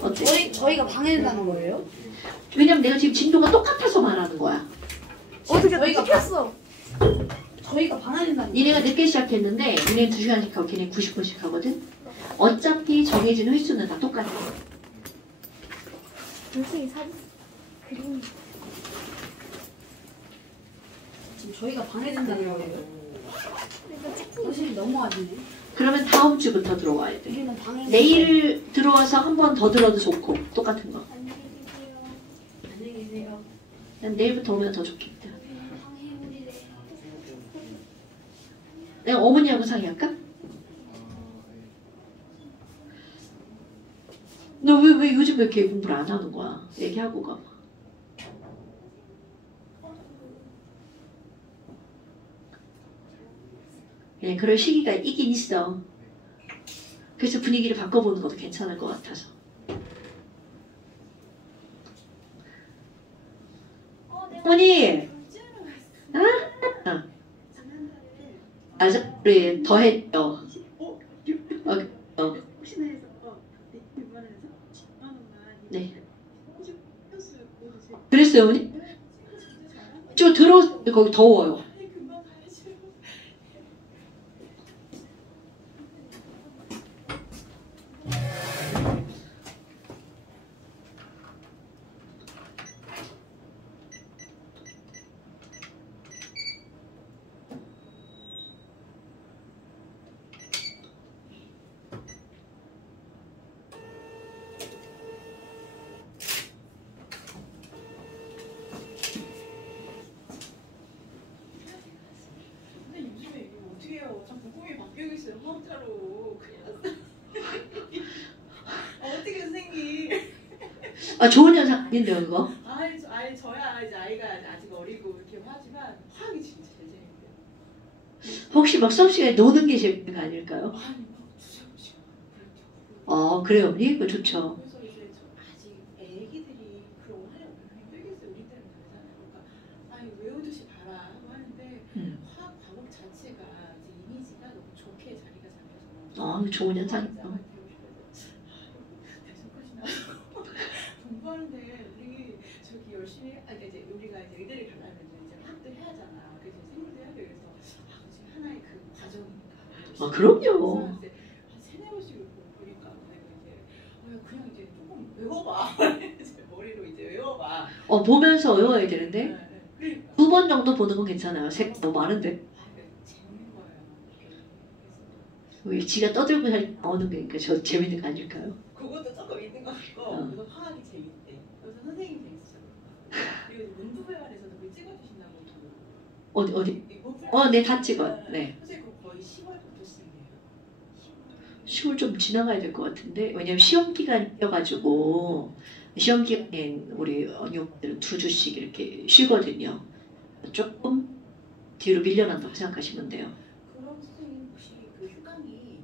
어때? 저희가 방해된다는 거예요? 왜냐면 내가 지금 진도가 똑같아서 말하는 거야. 어떻게 저희가 찍혔어? 저희가 방해된다는 거예요? 니네가 늦게 시작했는데 니네는 2시간씩 하고 걔네 90분씩 하거든? 어차피 정해진 횟수는 다 똑같아. 선생님 사진 그림. 지금 저희가 방해된다는 거예요? 그러니까 찍고 선생님 너무하시네. 그러면 다음 주부터 들어와야 돼. 우리는 방해. 내일 들어와서 한 번 더 들어도 좋고 똑같은 거. 안녕히 계세요. 안녕히 계세요. 난 내일부터 오면 더 좋겠다. 방해물이래. 내가 어머니하고 상의할까? 너 왜 요즘 왜 이렇게 공부를 안 하는 거야? 얘기하고 가. 그냥 그럴 시기가 있긴 있어. 그래서 분위기를 바꿔보는 것도 괜찮을 것 같아서. 어머니! 아? 맞아, 우리 더 했죠. 혹시나 해서 이번에서 10만 원만 네. 혹시 현수 보여주세요. 그랬어요, 어머니? 저 들어, 거기 더워요. 금방 가야죠. 근데 요즘에 이거 어떻게 해요? 자꾸 꿈이 바뀌고 있어요. 화음자로. 큰일 났어요. 어떻게 선생님? 아, 좋은 현상 아닌데요, 그거? 아이 저야 이제 아이가 아직 어리고 이렇게 하지만 화학이 진짜 제일 재밌대요. 혹시 막 수업 시간에 노는 게 재밌는 거 아닐까요? 아니 막 주저없이 그래요, 어머니? 그거 좋죠. 그래서 이제 저 아직 애기들이 그런 거 하려면 힘들겠어요. 우리 때는 다르잖아요. 그러니까 아니 외우듯이 봐라 하고 하는데 화학 과목 자체가 이제 이미지가 너무 좋게 자리가 잡혀서 좋은 현상이죠. 대선까지 나고 공부하는데 우리 저기 열심히 이제 우리가 이제 의대를 가려면 이제 학도 해야잖아. 그래서 생물도 해야 돼. 그래서 지금 하나의 그 과정이니까. 그럼요. 이제 한 세네 번씩 보니까 내가 이제 그냥 이제 조금 외워봐. 이제 머리로 이제 외워봐. 보면서 외워야 되는데 네. 그러니까. 2번 정도 보는 건 괜찮아요. 색 너무 많은데. 재밌는 거예요. 왜 지가 떠들고 나오는 게 저 재밌는 거 아닐까요? 그것도 조금 있는 것 같고 그래서 화학이 재밌대. 그래서 선생님 재밌어요. 그리고 문부회관에서도 그걸 찍어주신다고. 어디? 이 문부회관 네, 다 찍어요. 네. 선생님 그거 거의 10월부터 시작이에요. 10월 좀 지나가야 될 것 같은데 왜냐면 시험 기간이어가지고 시험 기간엔 우리 언니들 2주씩 이렇게 쉬거든요. 조금 뒤로 밀려난다고 생각하시면 돼요. 그럼 선생님 혹시 그 휴강이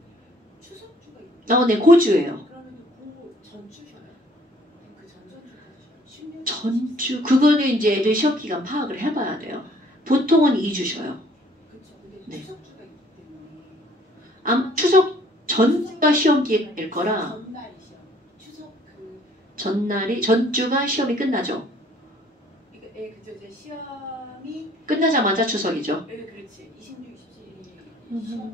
추석주가 있나요? 네, 고주예요. 그러면 그 전주 쉬어요? 그 전전주까지 쉬어요? 전주 그거는 이제 애들 시험 기간 파악을 해봐야 돼요. 보통은 2주 쉬어요. 그렇죠. 근데 네. 추석주가 있기 때문에 아마 추석 전주가 시험 기간일 거라 전날 시험. 추석 그 전날이 전주가 시험이 끝나죠. 그러니까 그죠. 이제 시험이 끝나자마자 추석이죠. 그렇지. 26, 27일이 시험이에요.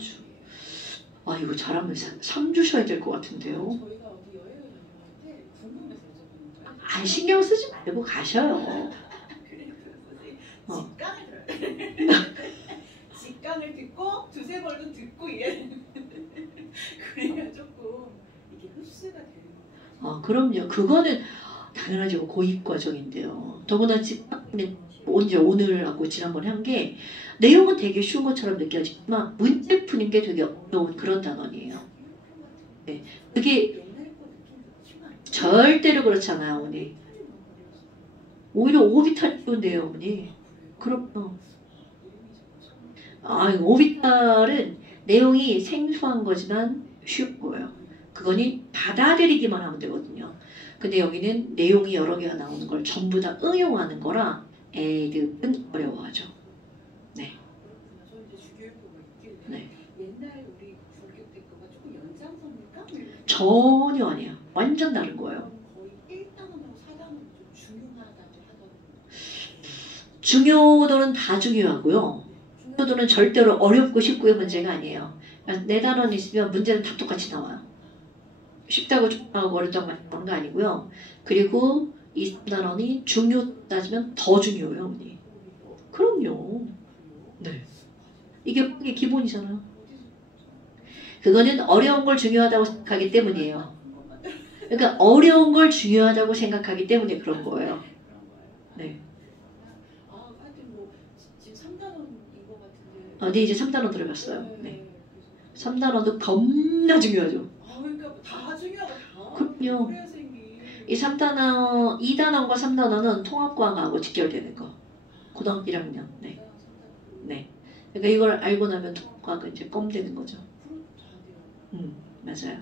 아 이거 잘하면 3주 쉬어야 될 것 같은데요. 저희가 어디 여행을 다녀왔는데 궁금해서 여쭤보는 거예요. 아 신경 쓰지 말고 가셔요. 그래서 선생님 어. 직강을 들어요. 직강을 듣고 두세 번도 듣고 이래. 그래야 조금 이게 흡수가 되는 거예요. 그럼요. 그거는 당연하죠. 고입 과정인데요. 더구나 지금 언제 오늘하고 지난번에 한 게 내용은 되게 쉬운 것처럼 느껴지지만 문제 푸는 게 되게 어려운 그런 단원이에요. 네. 그게 옛날 거 느낌도 치고 안 절대로 그렇잖아요, 어머니. 오히려 오비탈이 좋은데요, 어머니. 그럼요. 오비탈은 내용이 생소한 거지만 쉬운 거예요. 그거는 받아들이기만 하면 되거든요. 근데 여기는 내용이 여러 개가 나오는 걸 전부 다 응용하는 거라 애들은 어려워하죠. 네. 저는 이제 주교육부가 있길래 네. 옛날 우리 중교 때 거가 조금 연장선일까? 전혀 아니에요. 완전 다른 거예요. 거의 1단원하고 4단원 좀 중요하다고 하더라고요. 중요도는 다 중요하고요. 중요도는 절대로 어렵고 쉽고의 문제가 아니에요. 4단원 있으면 문제는 다 똑같이 나와요. 쉽다고 좋아하고 어렵다고 말하는 거 아니고요. 그리고 이 3단원이 중요 따지면 더 중요해요, 어머니. 그럼요. 네. 이게 기본이잖아요. 그거는 어려운 걸 중요하다고 생각하기 때문이에요. 그러니까 어려운 걸 중요하다고 생각하기 때문에 그런 거예요. 네. 하여튼 뭐 지금 3단원인 것 같은데. 네, 이제 3단원 들어갔어요. 네. 3단원도 겁나 중요하죠. 그러니까 다 중요하다. 다. 그럼요. 우리 선생님이. 이 3단원, 2단원과 3단원은 통합과학하고 직결되는 거. 고등학교 1학년. 네. 네. 그러니까 이걸 알고 나면 통합과학은 이제 껌 되는 거죠. 맞아요.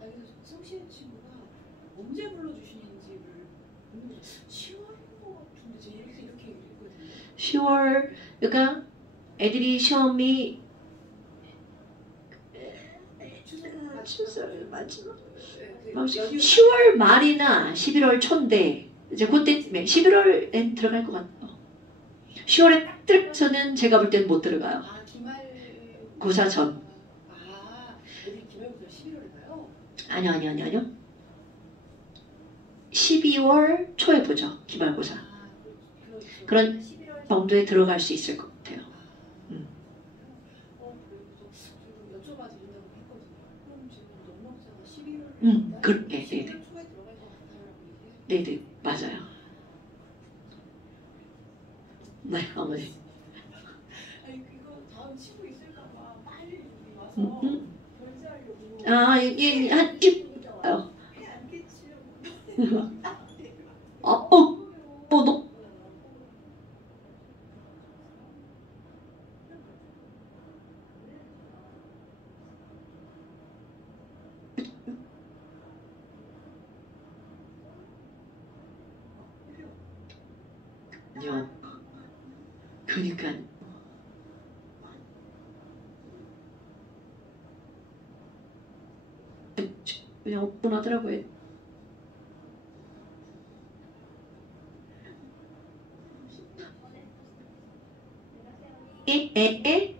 그래서 성시현 친구가 언제 불러주시는지를 10월인 것 같은데 제가 이렇게 얘기했거든요. 10월, 그러니까 애들이 시험이 마지막 10월 말이나 11월 초인데 이제 그때쯤에 11월엔 들어갈 것 같아요. 10월에 딱 들어가서는 제가 볼 때는 못 들어가요. 기말 고사 전. 여기 기말고사 11월에 가요? 아니요. 12월 초에 보죠. 기말고사. 그런 11월 정도에 들어갈 수 있을 것 같아요. 그래서 여쭤봐 드린다고 했거든요. 그럼 지금 넘넘자가 11월 그렇게. 11월 네네. 초에 들어갈 것 같다라고 얘기해요. 네네. 맞아요. 네, 어머니. 이거 다음 친구 있을까봐 빨리 여기 와서 결제하려고. 예, 한 10. 요. 안 끼치려고. 너. 그러니까 그냥 오픈하더라고요. 에?